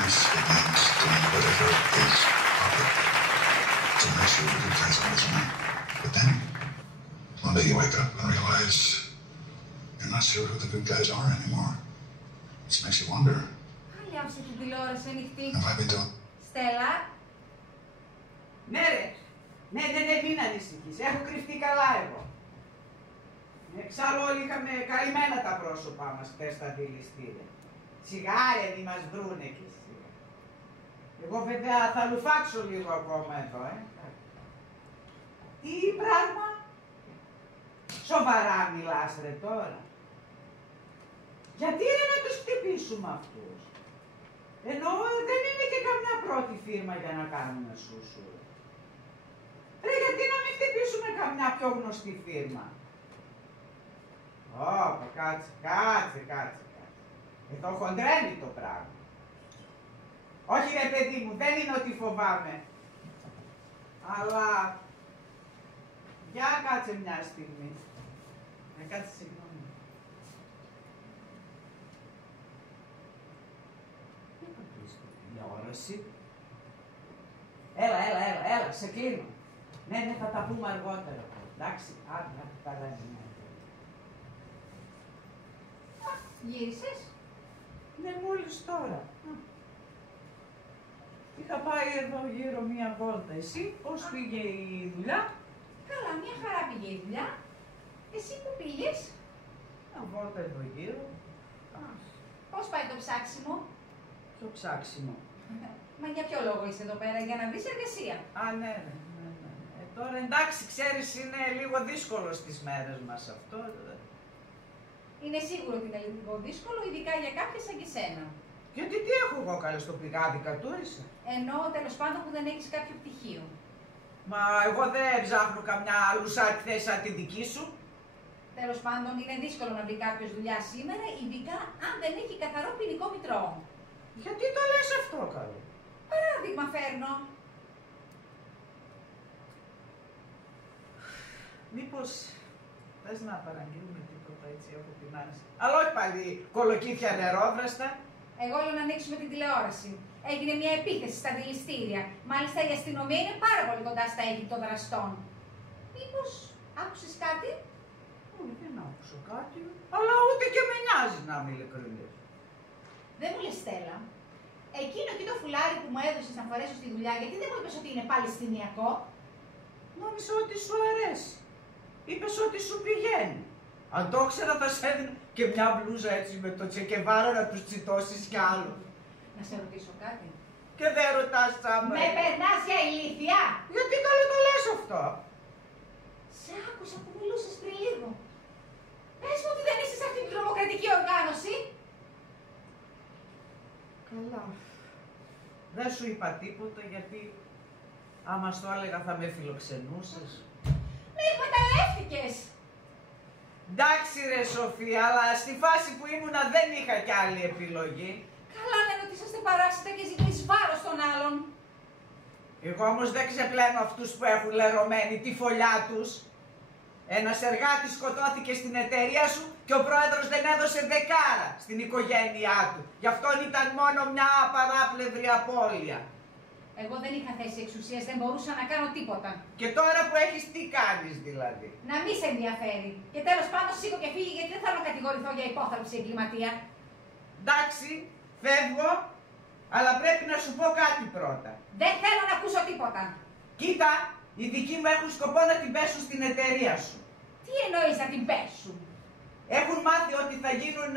This begins doing whatever is proper to make sure the good guys always win. But then, one day you wake up and realize you're not sure who the good guys are anymore. This makes you wonder. Άλλη άφησε την τηλεόραση ανοιχτή. Have I been doing? Στέλλα. Ναι ρε, ναι, μην ανησυχείς, έχω κρυφτεί καλά εγώ. Εξάλλου όλοι είχαμε καημένα τα πρόσωπά μας χθες στα δηληστήρια. Σιγά ρε, μη μας βρούνε κι εσύ. Εγώ βέβαια θα λουφάξω λίγο ακόμα εδώ, Τι πράγμα? Σοβαρά μιλάς ρε τώρα. Γιατί ρε να τους χτυπήσουμε αυτούς? Ενώ δεν είναι και καμιά πρώτη φίρμα για να κάνουμε σούσου. Ρε γιατί να μην χτυπήσουμε καμιά πιο γνωστή φίρμα? Ωπα, κάτσε. Εδώ χοντρένει το πράγμα. Όχι ρε παιδί μου, δεν είναι ότι φοβάμαι. Αλλά, για κάτσε μια στιγμή. Κάτσε συγγνώμη. Δεν θα πεις την τηλεόραση. Έλα, σε κλείνω. Ναι, θα τα πούμε αργότερα. Εντάξει, άντε, καλά είναι. Γύρισες? Ναι, μόλις τώρα. Είχα πάει εδώ γύρω μία βόλτα. Εσύ, πώς πήγε η δουλειά? Καλά, μια χαρά πήγε η δουλειά. Εσύ που πήγες? Μια βόλτα εδώ γύρω. Πώς πάει το ψάξιμο? Ποιο ψάξιμο? Μα για ποιο λόγο είσαι εδώ πέρα, για να βρεις εργασία? Ναι. Τώρα εντάξει, ξέρεις, είναι λίγο δύσκολο στις μέρες μας αυτό. Είναι σίγουρο ότι είναι λίγο δύσκολο, ειδικά για κάποιες σαν και σένα. Γιατί τι έχω εγώ καλέ στο πηγάδι, κατούρισα? Ενώ τέλος πάντων που δεν έχεις κάποιο πτυχίο. Μα εγώ δεν ψάχνω καμιά λουσάτη θέση σαν τη δική σου. Τέλος πάντων είναι δύσκολο να βρει κάποιος δουλειά σήμερα, ειδικά αν δεν έχει καθαρό ποινικό μητρό. Γιατί το λες αυτό, καλό? Παράδειγμα φέρνω. Μήπως θες να παραγγείλουμε τίποτα έτσι από την άνεση? Αλλά όχι πάλι κολοκύθια νερόβραστα. Εγώ λέω να ανοίξουμε την τηλεόραση. Έγινε μια επίθεση στα δηληστήρια. Μάλιστα η αστυνομία είναι πάρα πολύ κοντά στα έτη των δραστών. Μήπως άκουσες κάτι? Όχι, δεν άκουσα κάτι. Αλλά ούτε και με νοιάζει να είμαι ειλικρινής. Δεν μου λες, Στέλλα. Εκείνο εκεί το φουλάρι που μου έδωσες να φορέσω στη δουλειά, γιατί δεν μου είπες ότι είναι παλαιστινιακό? Νόμιζα ότι σου αρέσει. Είπες ότι σου πηγαίνει. Αν το ήξερα θα σε έδινα και μια μπλούζα έτσι με το Τσεκεβάρα να τους τσιτώσεις κι άλλο. Να σε ρωτήσω κάτι. Και δεν ρωτάς άμα. Με περνάς για ηλίθια. Γιατί καλό το λες αυτό. Σε άκουσα που μιλούσες πριν λίγο. Πες μου ότι δεν είσαι σε αυτή την τρομοκρατική οργάνωση. Καλά. Δεν σου είπα τίποτα γιατί άμα στο έλεγα θα με φιλοξενούσες. Με εκμεταλλεύτηκες. Εντάξει ρε Σοφία, αλλά στη φάση που ήμουνα δεν είχα κι άλλη επιλογή. Καλά λένε ότι είσαστε παράσιτα και ζητείς βάρος των άλλων. Εγώ όμως δεν ξεπλένω αυτούς που έχουν λερωμένη τη φωλιά τους. Ένας εργάτης σκοτώθηκε στην εταιρεία σου και ο πρόεδρος δεν έδωσε δεκάρα στην οικογένειά του. Γι' αυτόν ήταν μόνο μια παράπλευρη απώλεια. Εγώ δεν είχα θέση εξουσίας, δεν μπορούσα να κάνω τίποτα. Και τώρα που έχεις, τι κάνεις δηλαδή. Να μη σε ενδιαφέρει. Και τέλος πάντων σήκω και φύγει γιατί δεν θέλω να κατηγορηθώ για υπόθαλψη εγκληματία. Εντάξει, φεύγω, αλλά πρέπει να σου πω κάτι πρώτα. Δεν θέλω να ακούσω τίποτα. Κοίτα, οι δικοί μου έχουν σκοπό να την πέσουν στην εταιρεία σου. Τι εννοείς να την πέσουν. Έχουν μάθει ότι θα γίνουν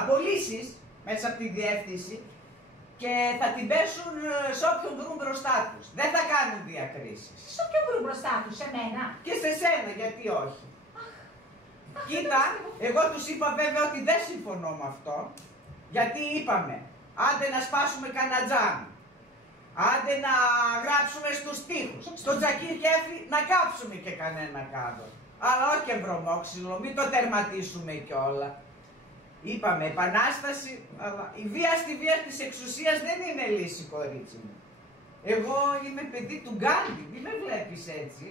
απολύσεις μέσα από τη διεύθυνση και θα την πέσουν σε όποιον βρουν μπροστά τους. Δεν θα κάνουν διακρίσεις. Σε όποιον βρουν μπροστά τους, σε μένα. Και σε σένα, γιατί όχι. Κοίτα, εγώ τους είπα βέβαια ότι δεν συμφωνώ με αυτό, γιατί είπαμε, άντε να σπάσουμε κανένα τζάμι, άντε να γράψουμε στους τοίχους, στο Τζακίρ Κέφι να κάψουμε και κανένα κάδο. Αλλά όχι ευρωμόξυλο, μην το τερματίσουμε κιόλα. Είπαμε επανάσταση, αλλά η βία στη βία της εξουσίας δεν είναι λύση, κορίτσι μου. Εγώ είμαι παιδί του Γκάντι, μην με βλέπεις έτσι.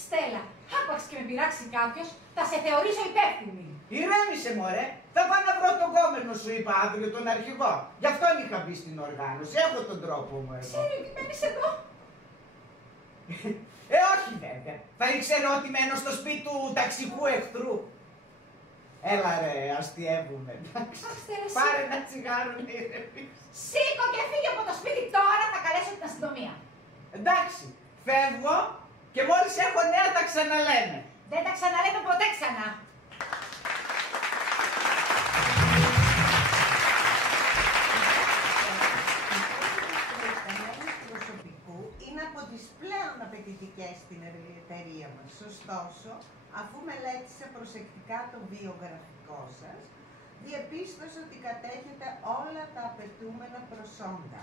Στέλλα, άπαξ και με πειράξει κάποιος, θα σε θεωρήσω υπεύθυνη. Ηρέμησε μωρέ, θα πάω να βρω τον κόμενο σου είπα αύριο, τον αρχηγό. Γι' αυτόν είχα μπει στην οργάνωση, έχω τον τρόπο μου εγώ. Ξέρει ότι μένεις εδώ. Όχι βέβαια, θα ήξερε ότι μένω στο σπίτι του ταξικού εχθρού. Έλα ρε, αστιεύουμε. Πάρε ένα τσιγάρο να ηρεμήσεις. Σήκω και φύγε από το σπίτι τώρα, θα καλέσω την αστυνομία. Εντάξει, φεύγω και μόλις έχω νέα τα ξαναλέμε. Δεν τα ξαναλέμε ποτέ ξανά. Προσωπικού είναι από τις πλέον απαιτητικές στην εταιρεία μας. Ωστόσο, αφού μελέτησε προσεκτικά το βιογραφικό σας, διεπίστωσε ότι κατέχετε όλα τα απαιτούμενα προσόντα.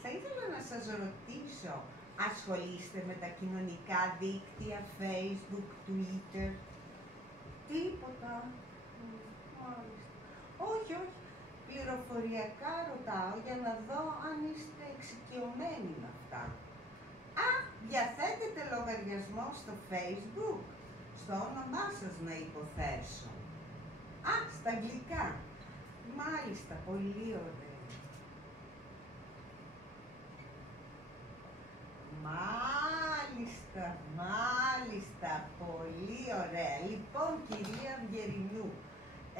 Θα ήθελα να σας ρωτήσω, ασχολείστε με τα κοινωνικά δίκτυα, Facebook, Twitter? Τίποτα. Μάλιστα. Όχι, όχι. Πληροφοριακά ρωτάω για να δω αν είστε εξοικειωμένοι με αυτά. Α, διαθέτετε λογαριασμό στο Facebook? Στο όνομά σας να υποθέσω. Α, στα αγγλικά. Μάλιστα, πολύ ωραία. Μάλιστα, μάλιστα, πολύ ωραία. Λοιπόν, κυρία Βιερινιού,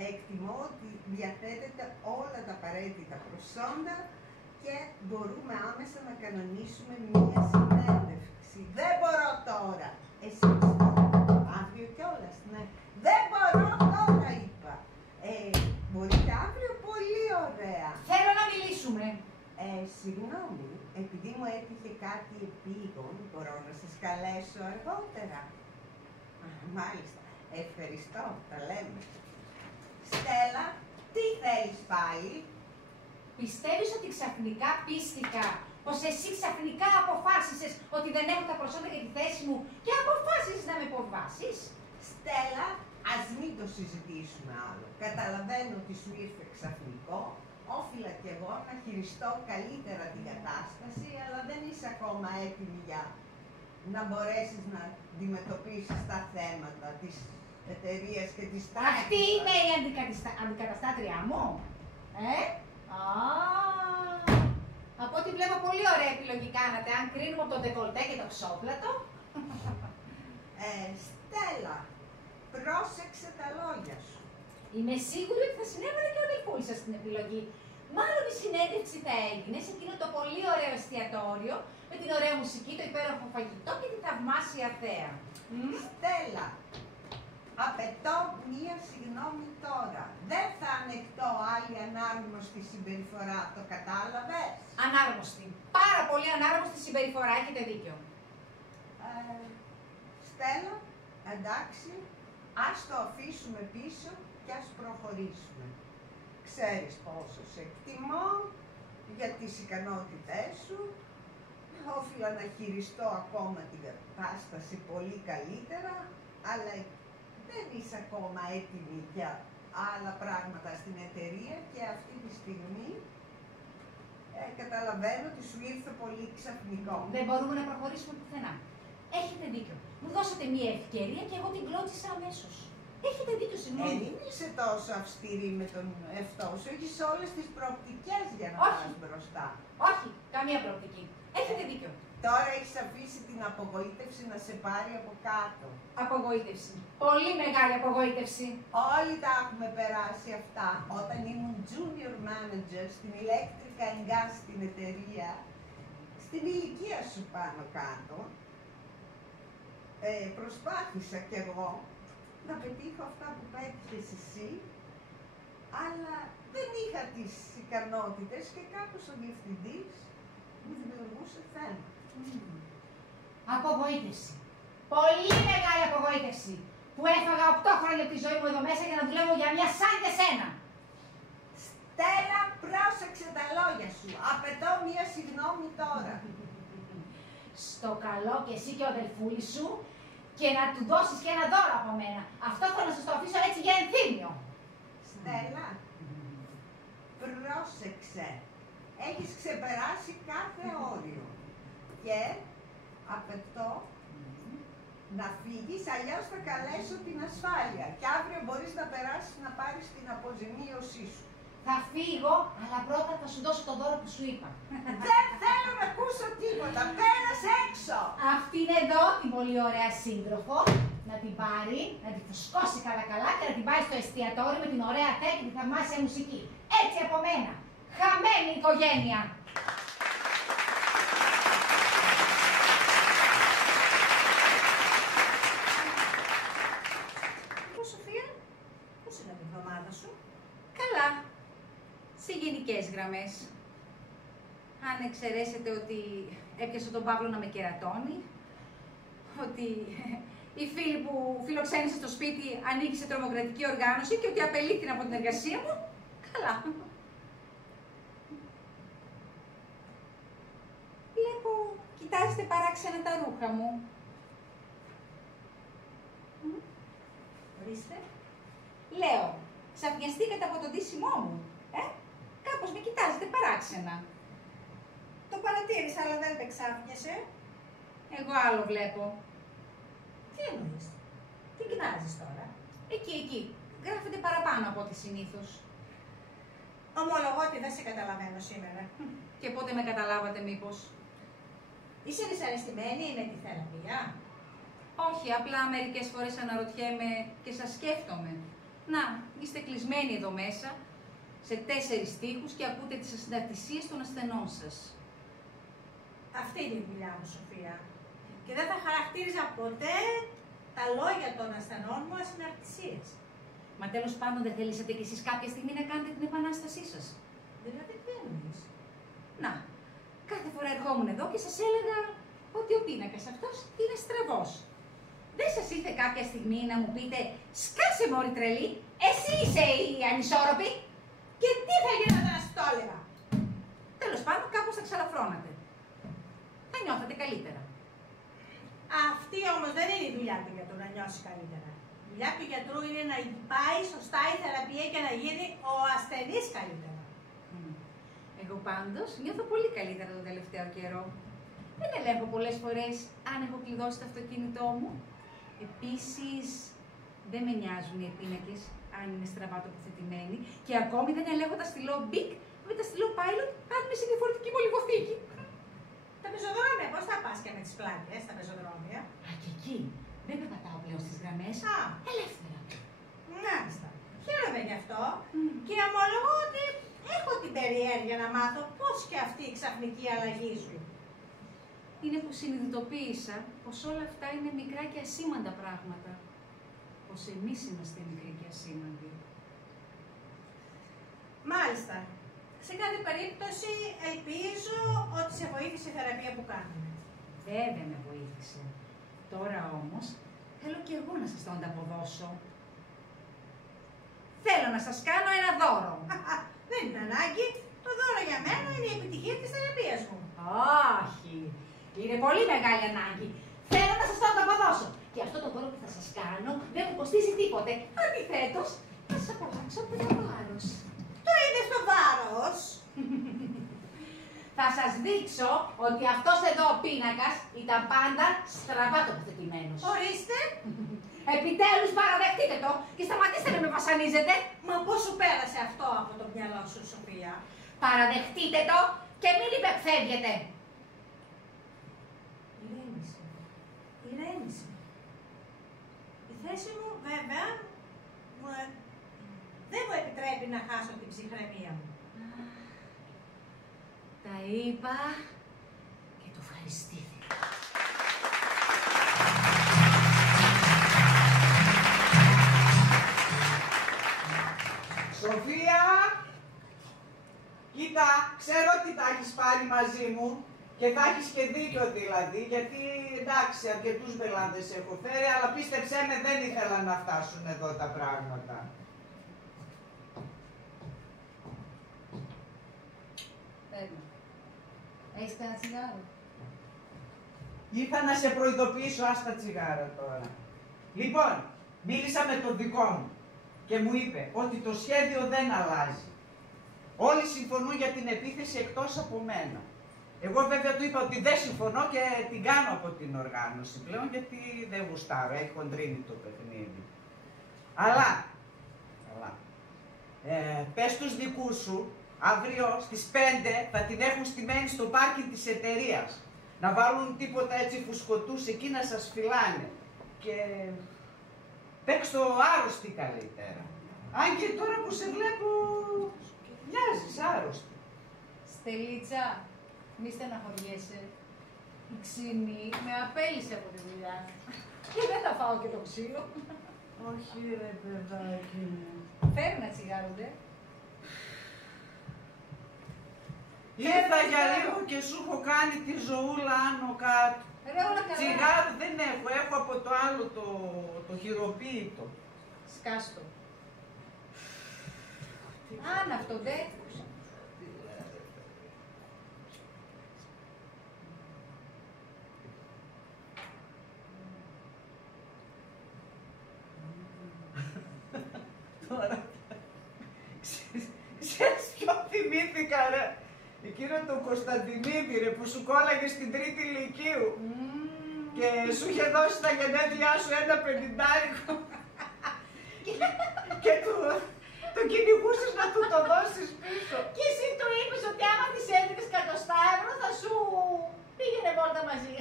εκτιμώ ότι διαθέτετε όλα τα απαραίτητα προσόντα και μπορούμε άμεσα να κανονίσουμε μία συνέντευξη. Δεν μπορώ τώρα. Εσείς, αύριο κιόλας, ναι. Δεν μπορώ τώρα, είπα. Μπορείτε αύριο, πολύ ωραία. Θέλω να μιλήσουμε. Συγγνώμη, επειδή μου έτυχε κάτι επίγον, μπορώ να σας καλέσω αργότερα? Μάλιστα. Ευχαριστώ, τα λέμε. Στέλλα, τι θέλεις πάλι? Πιστεύεις ότι ξαφνικά πίστηκα πως εσύ ξαφνικά αποφάσισες ότι δεν έχω τα προσόντα για τη θέση μου και αποφάσισες να με υποβάσεις? Στέλλα, ας μην το συζητήσουμε άλλο. Καταλαβαίνω ότι σου ήρθε ξαφνικό. Όφιλα κι εγώ να χειριστώ καλύτερα την κατάσταση, αλλά δεν είσαι ακόμα έτοιμη για να μπορέσεις να αντιμετωπίσεις τα θέματα της εταιρείας και της τάξης. Αυτή είναι η αντικαταστάτριά μου. Από ό,τι βλέπω πολύ ωραία επιλογή κάνατε, αν κρίνουμε από το ντεκολτέ και το ξόπλατο. Στέλλα, πρόσεξε τα λόγια σου. Είμαι σίγουρη ότι θα συνέβαλε και ο αδελφούλης σας στην επιλογή. Μάλλον η συνέντευξη θα έγινε σε εκείνο το πολύ ωραίο εστιατόριο με την ωραία μουσική, το υπέροχο φαγητό και τη θαυμάσια θέα. Στέλλα, απαιτώ μία συγγνώμη τώρα. Δεν θα ανεκτώ άλλη ανάρμοστη συμπεριφορά, το κατάλαβες? Ανάρμοστη. Πάρα πολύ ανάρμοστη συμπεριφορά, έχετε δίκιο. Στέλλα, εντάξει, ας το αφήσουμε πίσω και ας προχωρήσουμε. Ξέρεις πόσο σε εκτιμώ για τις ικανότητές σου. Όφιλα να χειριστώ ακόμα την κατάσταση πολύ καλύτερα, αλλά δεν είσαι ακόμα έτοιμη για άλλα πράγματα στην εταιρεία και αυτή τη στιγμή καταλαβαίνω ότι σου ήρθε πολύ ξαφνικό. Δεν μπορούμε να προχωρήσουμε πουθενά. Έχετε δίκιο. Μου δώσατε μία ευκαιρία και εγώ την κλώτσισα αμέσως. Έχετε δίκιο, συγγνώμη. Δεν είσαι τόσο αυστηρή με τον εαυτό σου. Έχεις όλες τις προοπτικές για να πας μπροστά. Όχι, καμία προοπτική. Έχετε δίκιο. Τώρα έχεις αφήσει την απογοήτευση να σε πάρει από κάτω. Απογοήτευση. Πολύ μεγάλη απογοήτευση. Όλοι τα έχουμε περάσει αυτά. Όταν ήμουν junior manager στην Electric and Gas στην εταιρεία, στην ηλικία σου πάνω κάτω, προσπάθησα κι εγώ να πετύχω αυτά που πέτυχες εσύ, αλλά δεν είχα τις ικανότητες και κάπως ο διευθυντής μου δημιουργούσε θέμα. Απογοήτευση. Πολύ μεγάλη απογοήτευση. Που έφαγα 8 χρόνια από τη ζωή μου εδώ μέσα για να δουλεύω για μια σαν και σένα. Στέλλα, πρόσεξε τα λόγια σου. Απαιτώ μια συγγνώμη τώρα. Στο καλό και εσύ και ο αδελφούλης σου και να του δώσεις και ένα δώρο από μένα. Αυτό θέλω να σας το αφήσω έτσι για ενθύμιο. Στέλλα, πρόσεξε. Έχεις ξεπεράσει κάθε όριο. Και απαιτώ να φύγεις, αλλιώς θα καλέσω την ασφάλεια. Και αύριο μπορείς να περάσεις να πάρεις την αποζημίωσή σου. Θα φύγω, αλλά πρώτα θα σου δώσω το δώρο που σου είπα. Δεν θέλω να ακούσω τίποτα. Πέρασε έξω. Αυτή είναι εδώ την πολύ ωραία σύντροφο. Να την πάρει, να την φουσκώσει καλά-καλά και να την πάει στο εστιατόριο με την ωραία θέα και τη θαυμάσια μουσική. Έτσι από μένα. Χαμένη οικογένεια. Σοφία, πώς είναι η εβδομάδα σου? Καλά. Σε γενικές γραμμές. Αν εξαιρέσετε ότι έπιασε τον Παύλο να με κερατώνει, ότι η φίλη που φιλοξένησε στο σπίτι ανήκει σε τρομοκρατική οργάνωση και ότι απελήφθη από την εργασία μου, καλά. Βλέπω, κοιτάζετε παράξενα τα ρούχα μου. Ορίστε. Λέω, ξαφνιαστήκατε από το ντύσιμό μου, Κάπως με κοιτάζετε παράξενα. Το παρατήρησα, αλλά δεν με ξάφνιασε. Εγώ άλλο βλέπω. Τι εννοείς? Τι κοιτάζεις τώρα? Εκεί. Γράφετε παραπάνω από ό,τι συνήθως. Ομολογώ ότι δεν σε καταλαβαίνω σήμερα. Και πότε με καταλάβατε μήπως? Είσαι δυσαρεστημένη με τη θεραπεία? Όχι, απλά μερικές φορές αναρωτιέμαι και σας σκέφτομαι. Να, είστε κλεισμένοι εδώ μέσα, σε 4 τοίχους και ακούτε τις ασυνταρτησίες των ασθενών σας. Αυτή είναι η δουλειά μου, Σοφία. Και δεν θα χαρακτήριζα ποτέ τα λόγια των ασθενών μου ασυναρτησίες. Μα τέλος πάντων δεν θέλησατε κι εσείς κάποια στιγμή να κάνετε την επανάστασή σας? Δηλαδή τι εννοείς? Να, κάθε φορά ερχόμουν εδώ και σας έλεγα ότι ο πίνακας αυτός είναι στραβός. Δεν σας ήρθε κάποια στιγμή να μου πείτε «Σκάσε μωρή τρελή, εσύ είσαι η ανισόρροπη» και τι θα γινόταν να το έλεγα? Τέλος πάντων κάπως θα ξαλαφρώνατε. Θα νιώθατε καλύτερα. Αυτή όμως δεν είναι η δουλειά του γιατρού να νιώσει καλύτερα. Η δουλειά του γιατρού είναι να πάει σωστά η θεραπεία και να γίνει ο ασθενής καλύτερα. Εγώ πάντως νιώθω πολύ καλύτερα τον τελευταίο καιρό. Δεν ελέγχω πολλές φορές αν έχω κλειδώσει το αυτοκίνητό μου. Επίσης, δεν με νοιάζουν οι επίνακες αν είναι στραβά τοποθετημένοι και ακόμη δεν ελέγχω τα στυλό Big με τα στυλό Pilot αν είναι σε διαφορετική πολυποθήκη. Τα πεζοδρόμια, πώς θα πας και με τις πλάκες στα πεζοδρόμια? Α, και εκεί. Δεν περπατάω πλέον στις γραμμές. Ελεύθερα. Μάλιστα. Χαίρομαι γι' αυτό και ομολογώ ότι έχω την περιέργεια να μάθω πώς και αυτή η ξαφνική αλλαγή σου. είναι που συνειδητοποίησα πως όλα αυτά είναι μικρά και ασήμαντα πράγματα. Πως εμείς είμαστε μικροί και ασήμαντοι. Μάλιστα. Σε κάθε περίπτωση ελπίζω ότι σε βοήθησε η θεραπεία που κάνουμε. Βέβαια με βοήθησε. Τώρα όμως θέλω και εγώ να σας το ανταποδώσω. Θέλω να σας κάνω ένα δώρο. Δεν είναι ανάγκη. Το δώρο για μένα είναι η επιτυχία της θεραπείας μου. Όχι. Είναι πολύ μεγάλη ανάγκη. Θέλω να σας το ανταποδώσω. Και αυτό το δώρο που θα σας κάνω δεν μου κοστίζει τίποτε. Αντιθέτως, θα σας απαλλάξω από ένα βάρος. Το είδες το βάρος. Θα σας δείξω ότι αυτός εδώ ο πίνακας ήταν πάντα στραβά τοποθετημένος. Ορίστε. Επιτέλους παραδεχτείτε το και σταματήστε να με βασανίζετε. Μα πώς σου πέρασε αυτό από το μυαλό σου, Σοφία? Παραδεχτείτε το και μην υπεκφεύγετε. Ηρέμησε. Ηρέμησε. Η θέση μου, βέβαια, δεν μου επιτρέπει να χάσω την ψυχραιμία μου. Τα είπα και το ευχαριστήθηκα. Σοφία! Κοίτα, ξέρω ότι τα έχεις πάρει μαζί μου και θα έχεις και δίκιο δηλαδή, γιατί εντάξει αρκετούς μπελάντες έχω φέρει, αλλά πίστεψέ με δεν ήθελα να φτάσουν εδώ τα πράγματα. Παίρνω. Έχεις κανένα τσιγάρο? Ήρθα να σε προειδοποιήσω, άστα τσιγάρα τώρα. Λοιπόν, μίλησα με τον δικό μου και μου είπε ότι το σχέδιο δεν αλλάζει. Όλοι συμφωνούν για την επίθεση εκτός από μένα. Εγώ βέβαια του είπα ότι δεν συμφωνώ και την κάνω από την οργάνωση πλέον γιατί δεν γουστάρω, έχει χοντρίνει το παιχνίδι. Αλλά πες τους δικούς σου, αύριο στις 5 θα την έχουν στημένη στο πάρκινγκ της εταιρείας. Να βάλουν τίποτα έτσι φουσκωτούς εκεί να σας φυλάνε. Και παίξ' το άρρωστη καλύτερα. Αν και τώρα που σε βλέπω, μοιάζεις άρρωστη. Στελίτσα, μη στεναχωριέσαι. Η ξύνη με απέλησε από τη δουλειά. Και δεν θα φάω και το ξύλο. Όχι ρε παιδάκι μου. Φέρει ένα τσιγάρο, ντε. Ήρθα για λίγο και σου έχω κάνει τη ζωούλα άνω κάτω. Ρε, όλα καλά. Τσιγάρο δεν έχω από το άλλο το χειροποίητο. Σκάστο. Αν αυτό ντε. Τώρα, ξέρεις ποιο θυμήθηκα ρε, εκείνο το Κωνσταντινίδη ρε που σου κόλλαγε στην τρίτη λυκείου και σου είχε δώσει τα γενέθλιά σου ένα 50άρικο και το κυνηγούσες να του το δώσεις πίσω. Και εσύ του είπες ότι άμα της έδινες 100 € θα σου πήγαινε βόλτα μαζί.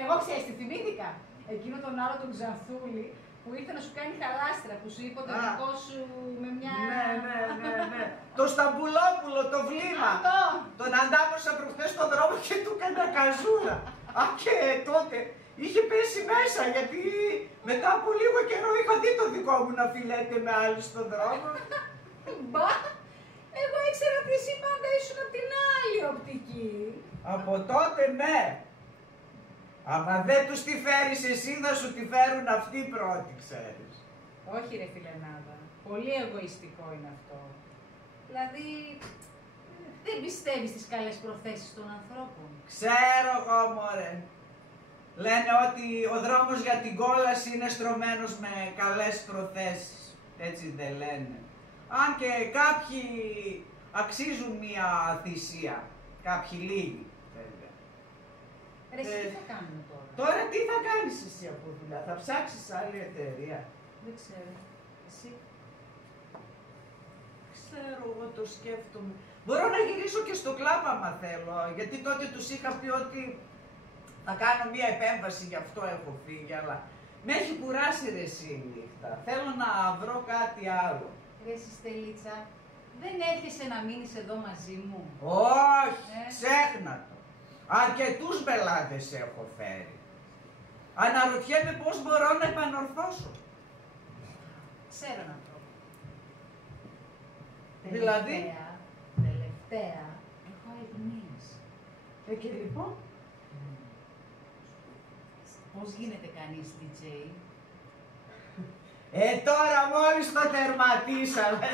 Εγώ ξέρεις τι θυμήθηκα. Εκείνο τον άλλο τον Ξανθούλη που ήρθε να σου κάνει χαλάστρα, που σου είπε το δικό σου με μια... Ναι. Το Σταμπουλόπουλο, το βλήμα. Αυτό. Τον αντάμωσα προχθές στον δρόμο και του έκανα καζούρα. Α, και τότε είχε πέσει μέσα, γιατί μετά από λίγο καιρό είχα δει το δικό μου να φιλέται με άλλους στον δρόμο. Μπα, εγώ ήξερα ότι εσύ πάντα ήσουν από την άλλη οπτική. Από τότε ναι. Άμα δεν τους τη φέρεις εσύ, θα σου τη φέρουν αυτοί πρώτοι, ξέρεις. Όχι ρε φιλενάδα, πολύ εγωιστικό είναι αυτό. Δηλαδή, δεν πιστεύεις στις καλές προθέσεις των ανθρώπων. Ξέρω εγώ μωρέ. Λένε ότι ο δρόμος για την κόλαση είναι στρωμένος με καλές προθέσεις. Έτσι δεν λένε. Αν και κάποιοι αξίζουν μια θυσία. Κάποιοι λίγοι βέβαια. Ρε εσύ τι θα κάνουμε τώρα? Τώρα τι θα κάνεις εσύ από δουλειά, θα ψάξεις άλλη εταιρεία? Δεν ξέρω. Εσύ? Ξέρω, εγώ το σκέφτομαι. Μπορώ να γυρίσω και στο κλαμπ άμα θέλω, γιατί τότε τους είχα πει ότι θα κάνω μία επέμβαση, γι' αυτό έχω φύγει, αλλά με έχει κουράσει ρε εσύ η νύχτα. Θέλω να βρω κάτι άλλο. Ρε εσύ Στελίτσα, δεν έρχεσαι να μείνεις εδώ μαζί μου? Όχι, ξέχνα το. Αρκετούς πελάτες έχω φέρει. Αναρωτιέμαι πώς μπορώ να επανορθώσω. Ξέρω έναν τρόπο. Δηλαδή? Τελευταία, έχω αϊπνίες. Και λοιπόν. Πώς γίνεται κανείς DJ? Τώρα μόλις το τερματίσαμε.